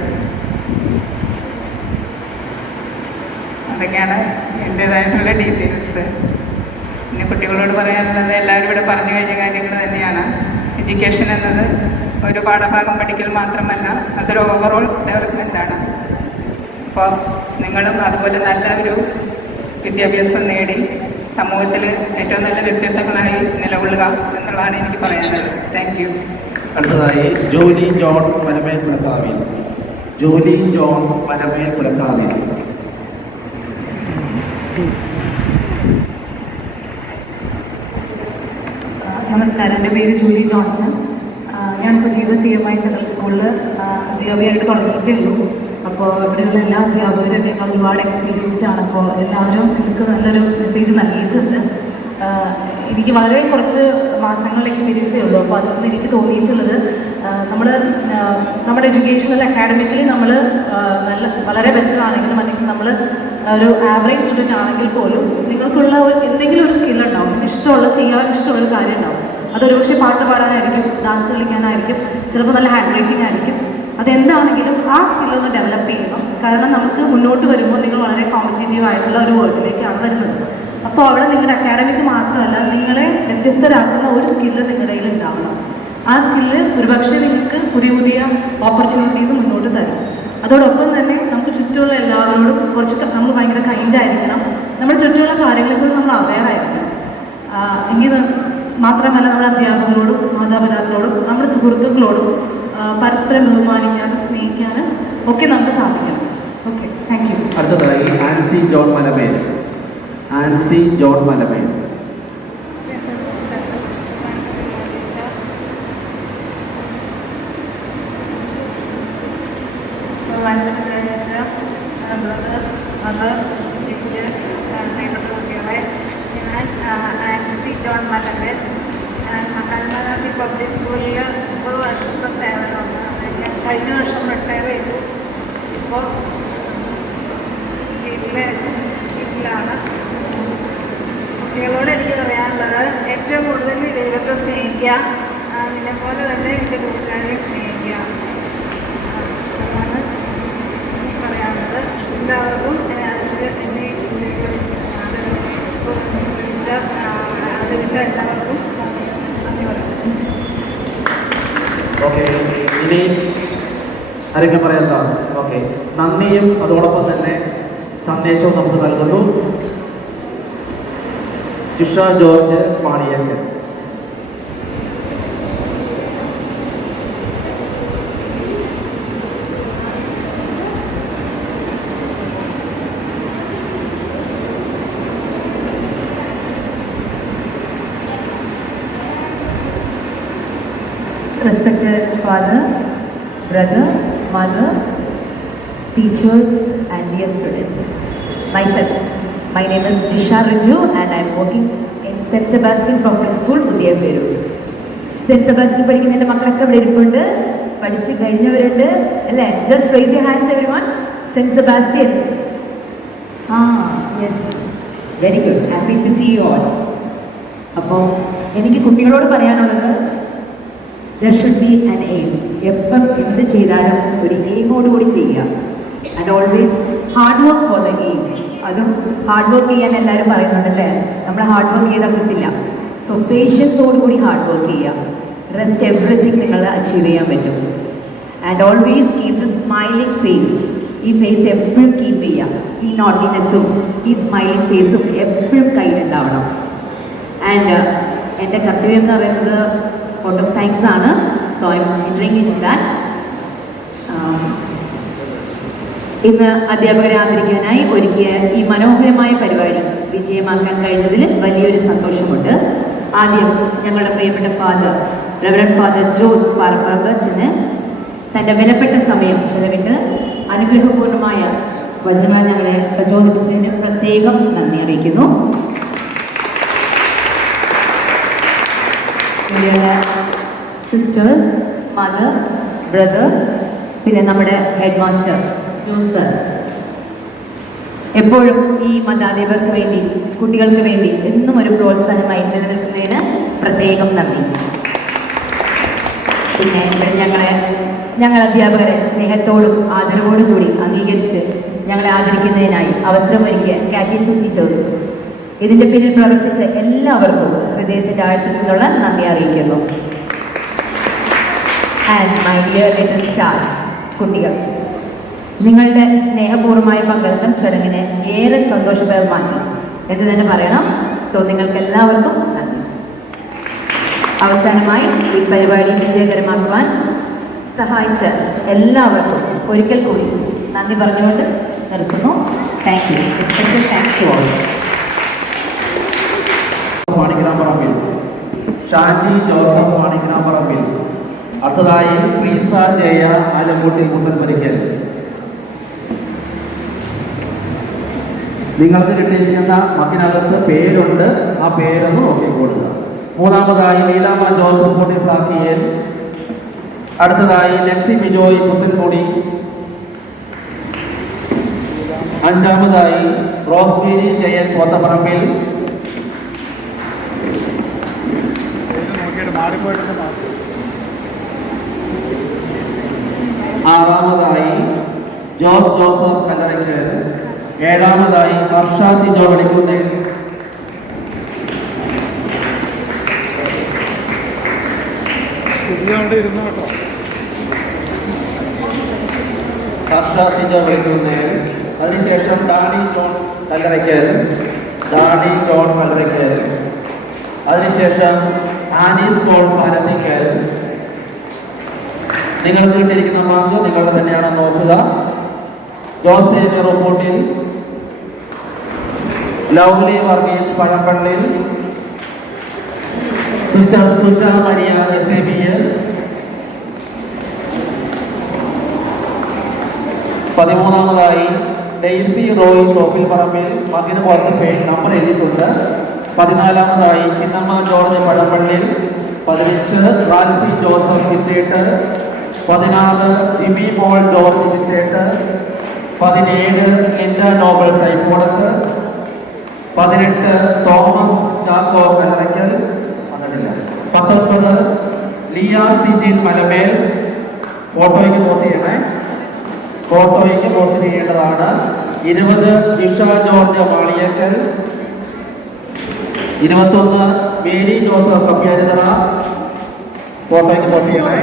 അതൊക്കെയാണ് എൻ്റേതായിട്ടുള്ള ഡീറ്റെയിൽസ്. പിന്നെ കുട്ടികളോട് പറയാനുള്ളത് എല്ലാവരും ഇവിടെ പറഞ്ഞു കഴിഞ്ഞ കാര്യങ്ങൾ തന്നെയാണ്. എഡ്യൂക്കേഷൻ എന്നത് ഒരു പാഠഭാഗം പഠിക്കൽ മാത്രമല്ല, അതൊരു ഓവറോൾ ഡെവലപ്മെൻറ്റാണ്. അപ്പോൾ നിങ്ങളും അതുപോലെ നല്ല ഒരു വിദ്യാഭ്യാസം നേടി സമൂഹത്തിൽ ഏറ്റവും നല്ല വ്യക്തിത്വങ്ങളായി നിലകൊള്ളുക എന്നുള്ളതാണ് എനിക്ക് പറയാനുള്ളത്. Thank you. അടുത്തതായി ജോലി ജോൺ പനമേൽ പുലക്കാവിൽ. നമസ്കാരം, എൻ്റെ പേര് ജൂലി ജോൺസൺ. ഞാൻ പുതിയത് CMI സെൻട്രൽ സ്കൂളിൽ അധ്യാപികയായിട്ട് തുടങ്ങിയിട്ടുള്ളൂ. അപ്പോൾ ഇവിടെയുള്ള എല്ലാ അധ്യാപകരും ഞങ്ങൾ ഒരുപാട് എക്സ്പീരിയൻസ് ആണ്. അപ്പോൾ എല്ലാവരും എനിക്ക് നല്ലൊരു മെസ്സേജ് നൽകിയിട്ടുണ്ട്. എനിക്ക് വളരെ കുറച്ച് മാസങ്ങളുടെ എക്സ്പീരിയൻസേ ഉള്ളൂ. അപ്പോൾ അതുകൊണ്ട് എനിക്ക് തോന്നിയിട്ടുള്ളത് നമ്മുടെ എഡ്യൂക്കേഷണൽ അക്കാഡമിക്കലി നമ്മൾ വളരെ ബെറ്റർ ആണെങ്കിലും, അല്ലെങ്കിൽ നമ്മൾ ഒരു ആവറേജ് സ്റ്റുഡൻറ്റ് ആണെങ്കിൽ പോലും നിങ്ങൾക്കുള്ള എന്തെങ്കിലും ഒരു സ്കിൽ ഉണ്ടാവും. ചെയ്യാൻ ഇഷ്ടമുള്ളൊരു കാര്യം ഉണ്ടാവും. അതൊരു പക്ഷേ പാട്ട് പാടാനായിരിക്കും, ഡാൻസ് കളിക്കാനായിരിക്കും, ചിലപ്പോൾ നല്ല ഹാൻഡ് റൈറ്റിംഗ് ആയിരിക്കും. അതെന്താണെങ്കിലും ആ സ്കില്ലൊന്ന് ഡെവലപ്പ് ചെയ്യണം. കാരണം നമുക്ക് മുന്നോട്ട് വരുമ്പോൾ നിങ്ങൾ വളരെ കോമ്പറ്റീറ്റീവ് ആയിട്ടുള്ള ഒരു വേൾഡിലേക്കാണ് വരുന്നത്. അപ്പോൾ അവിടെ നിങ്ങളുടെ അക്കാഡമിക് മാത്രമല്ല, നിങ്ങളെ വ്യത്യസ്തരാക്കുന്ന ഒരു സ്കില്ല് നിങ്ങളുടെ കയ്യിൽ ഉണ്ടാവണം. ആ സ്കില്ല് ഒരുപക്ഷെ നിങ്ങൾക്ക് പുതിയ പുതിയ ഓപ്പർച്യൂണിറ്റീസ് മുന്നോട്ട് തരും. അതോടൊപ്പം തന്നെ നമുക്ക് ചുറ്റുമുള്ള എല്ലാവരോടും കുറച്ച് നമ്മൾ ഭയങ്കര കൈൻഡായിരിക്കണം. നമ്മുടെ ചുറ്റുമുള്ള കാര്യങ്ങളെക്കുറിച്ച് നമ്മൾ അവെയർ ആയിരിക്കണം. എങ്കിൽ മാത്രമല്ല നമ്മുടെ അധ്യാപകരോടും മാതാപിതാക്കളോടും നമ്മുടെ സുഹൃത്തുക്കളോടും പരസ്പരം ബഹുമാനിക്കാനും സ്നേഹിക്കാനും ഒക്കെ നമുക്ക് സാധിക്കണം. Okay, thank you. അടുത്തതായി ആൻസി ജോൺ മലമേൽ. മഹാത്മാഗാന്ധി പബ്ലിക് സ്കൂളിൽ 30 വർഷത്തെ സേവനമുണ്ട്. ഞാൻ കഴിഞ്ഞ വർഷം റിട്ടയർ ചെയ്തു. ഇപ്പോൾ വീട്ടിലാണ്. കുട്ടികളോട് എനിക്ക് പറയാനുള്ളത്, ഏറ്റവും കൂടുതൽ ദൈവത്തെ സ്നേഹിക്കുക, അതിനെപ്പോലെ തന്നെ എൻ്റെ കൂട്ടുകാരെ സ്നേഹിക്കുക എന്നാണ് പറയാനുള്ളത്. എല്ലാവർക്കും എന്നെ ആദരിച്ച എല്ലാവർക്കും നന്ദി പറയുന്നു. ഓക്കെ, ഇനി ആരൊക്കെ പറയാത്ത? ഓക്കെ, നന്ദിയും അതോടൊപ്പം തന്നെ സന്ദേശവും നമുക്ക് നൽകുന്നു Jisha George Maniyakkal. Respected father, brother, mother, teachers and dear students. Myself, my name is Jisha Raju and I am working in St. Sebastian Public School, Pudiyapperu. St. Sebastian പഠിക്കുന്ന എൻ്റെ മക്കളൊക്കെ ഇവിടെ ഇരിപ്പുണ്ട്, പഠിച്ച് കഴിഞ്ഞവരുണ്ട് അല്ലേ? Just raise your hands everyone. St. Sebastians. Yes. Very good. Happy to see you all. അപ്പോൾ എനിക്ക് കുട്ടികളോട് പറയാനുള്ളത്, there should be an aim. എപ്പം എന്ത് ചെയ്താലും ഒരു എയിമോടുകൂടി ചെയ്യുക. And always hard work for the aim. അതും ഹാർഡ് വർക്ക് ചെയ്യാൻ എല്ലാവരും പറയുന്നുണ്ടല്ലേ, നമ്മൾ ഹാർഡ് വർക്ക് ചെയ്താൽ പറ്റില്ല. സോ പേഷ്യൻസോടുകൂടി ഹാർഡ് വർക്ക് ചെയ്യുക. റെസ്റ്റ് എവറിത്തിങ് നിങ്ങൾ അച്ചീവ് ചെയ്യാൻ പറ്റും. And always keep the smiling face. ഈ ഫേസ് എപ്പോഴും കീപ്പ് ചെയ്യുക. ഈ നോട്ടിനെസ്സും ഈ സ്മൈലിംഗ് ഫേസും എപ്പോഴും കയ്യിലുണ്ടാവണം. ആൻഡ് എൻ്റെ കർത്തവ്യം എന്ന് പറയുന്നത് വോട്ട് ഓഫ് താങ്ക്സ് ആണ്. So I M entering in that. ഇന്ന് അധ്യാപകരെ ആദരിക്കാനായി ഒരുക്കിയ ഈ മനോഹരമായ പരിപാടി വിജയമാക്കാൻ കഴിഞ്ഞതിൽ വലിയൊരു സന്തോഷമുണ്ട്. ആദ്യം ഞങ്ങളുടെ പ്രിയപ്പെട്ട father Reverend father Jose Parapparambu തൻ്റെ വിലപ്പെട്ട സമയം ചെലവിട്ട് അനുഗ്രഹപൂർണമായ വചനങ്ങൾ ഞങ്ങളെ പ്രചോദിപ്പിച്ചതിന് പ്രത്യേകം നന്ദി അറിയിക്കുന്നു. സിസ്റ്റർ, മദർ, ബ്രദർ, പിന്നെ നമ്മുടെ ഹെഡ് മാസ്റ്റർ ജോസ്, എപ്പോഴും ഈ മതാധിപർക്ക് വേണ്ടി, കുട്ടികൾക്ക് വേണ്ടി എന്നും ഒരു പ്രോത്സാഹനമായി നിലനിൽക്കുന്നതിന് പ്രത്യേകം നന്ദി. പിന്നെ ഞങ്ങൾ അധ്യാപകരെ സ്നേഹത്തോടും ആദരവോടും കൂടി അംഗീകരിച്ച് ഞങ്ങളെ ആദരിക്കുന്നതിനായി അവസരമൊരുക്കിയ കാറ്റീസം ടീച്ചേഴ്സ്, ഇതിൻ്റെ പിന്നിൽ പ്രവർത്തിച്ച എല്ലാവർക്കും ഹൃദയത്തിൻ്റെ ആഴത്തിലുള്ള നന്ദി അറിയിക്കുന്നു. And my dear little stars, കുട്ടികൾ, നിങ്ങളുടെ സ്നേഹപൂർവമായ പങ്കെടുക്കൽ ചടങ്ങിനെ ഏറെ സന്തോഷകരമാക്കി എന്ന് തന്നെ പറയണം. സോ നിങ്ങൾക്ക് എല്ലാവർക്കും നന്ദി. അവസാനമായി ഈ പരിപാടി വിജയകരമാക്കുവാൻ സഹായിച്ച എല്ലാവർക്കും ഒരിക്കൽ കൂടി നന്ദി പറഞ്ഞുകൊണ്ട് നിർത്തുന്നു. Thank you. Special thanks to all. Manikkanamparambil, Shaji Joseph Manikkanamparambil, അടുത്തതായി പ്രീസ ജയ ആലങ്കോട്ടിൽ മുണ്ടൻപരിക്കൽ. നിങ്ങൾക്ക് കിട്ടിയിരിക്കുന്ന മക്കിനകത്ത് പേരുണ്ട്, ആ പേരൊന്ന് നോക്കിക്കൊടുക്കുക. മൂന്നാമതായി ലീലാമ ജോസഫ് കോട്ടി പ്ലാക്കിയേൽ, അടുത്തതായി ലക്സി ബിജോയ് പുത്തൻകുടി, അഞ്ചാമതായി റോസ്മേരി ജയൻ കോത്തപ്പറമ്പിൽ, ആറാമതായി ജോസ് ജോസഫ് കല്ലറയ്ക്കൽ, ഏഴാമതായി വർഷ സിജോ വെളിക്കുന്നേൽ, വർഷ സിജോ വെളിക്കുന്നേൽ, അതിനുശേഷം ഡാണി ജോൺ കല്ലറയ്ക്കൽ, അതിനുശേഷം ആനീസ് പോൾ പാലത്തിക്കൽ. നിങ്ങൾക്ക് കിട്ടിയിരിക്കുന്ന മാർക്ക് നിങ്ങളുടെ തന്നെയാണെന്ന് നോക്കുക. ജോസേഫ് റോബോട്ടിൽ, ലൗലി വർഗീസ് പഴപ്പള്ളിൽ, സിസ്റ്റർ സുജ മരിയ SABS, 13ാമതായി ഡെയ്സി റോയ് ടോപ്പിൽ പറമ്പിൽ, മകന് പുറത്ത് പേര് നമ്പർ എഴുതിയിട്ടുണ്ട്. 14ാമതായി ചിന്നമ്മ ജോർജ് പഴപ്പള്ളിൽ, 15 റാൽഫി ജോസഫ് കിറ്റേട്ട്, 16 ജിമി മോൾ ജോർജ് കിറ്റേട്ട്, 17 ലിൻഡ നോബൽ തൈക്കോടത്ത്, 18 തോമസ് ചാക്കോ കല്ലറയ്ക്കൽ, 19 ലിയ സിജിൻ മലമേൽ. ഫോട്ടോയ്ക്ക് പോസ്റ്റ് ചെയ്യേണ്ടതാണ്. 20 ജിഷ ജോർജ് മാളിയക്കൽ, 21 മേരി ജോസഫ് കപ്പ്യാരിതറ. ഫോട്ടോയ്ക്ക് പോസ്റ്റ് ചെയ്യണേ.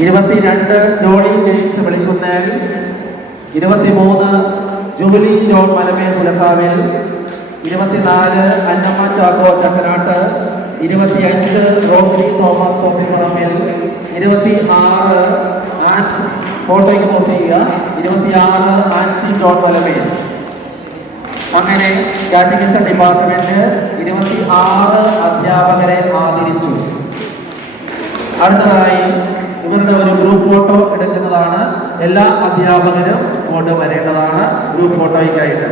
22 ജോളി ജെയിംസ് വെളിക്കുന്നേൽ, 23 ജൂബിലി ജോൺ മലമേൽ പുലക്കാവിൽ, 24 അന്നമ്മ ചാക്കോ ചക്കനാട്ട്, 25 റോസ്ലി തോമസ് തോപ്പിപ്പറമ്പിൽ, 26 ഫോട്ടോയ്ക്ക് പോസ്റ്റ് ചെയ്യുക. 26 ആൻസി ജോൺ മലമേൽ. അങ്ങനെ കാറ്റഗിസം ഡിപ്പാർട്ട്മെന്റ് 26 അധ്യാപകരെ ആദരിച്ചു. അടുത്തതായി ഇവരുടെ ഒരു ഗ്രൂപ്പ് ഫോട്ടോ എടുക്കുന്നതാണ്. എല്ലാ അധ്യാപകരും ഫോട്ടോ വരേണ്ടതാണ് ഗ്രൂപ്പ് ഫോട്ടോയ്ക്കായിട്ട്.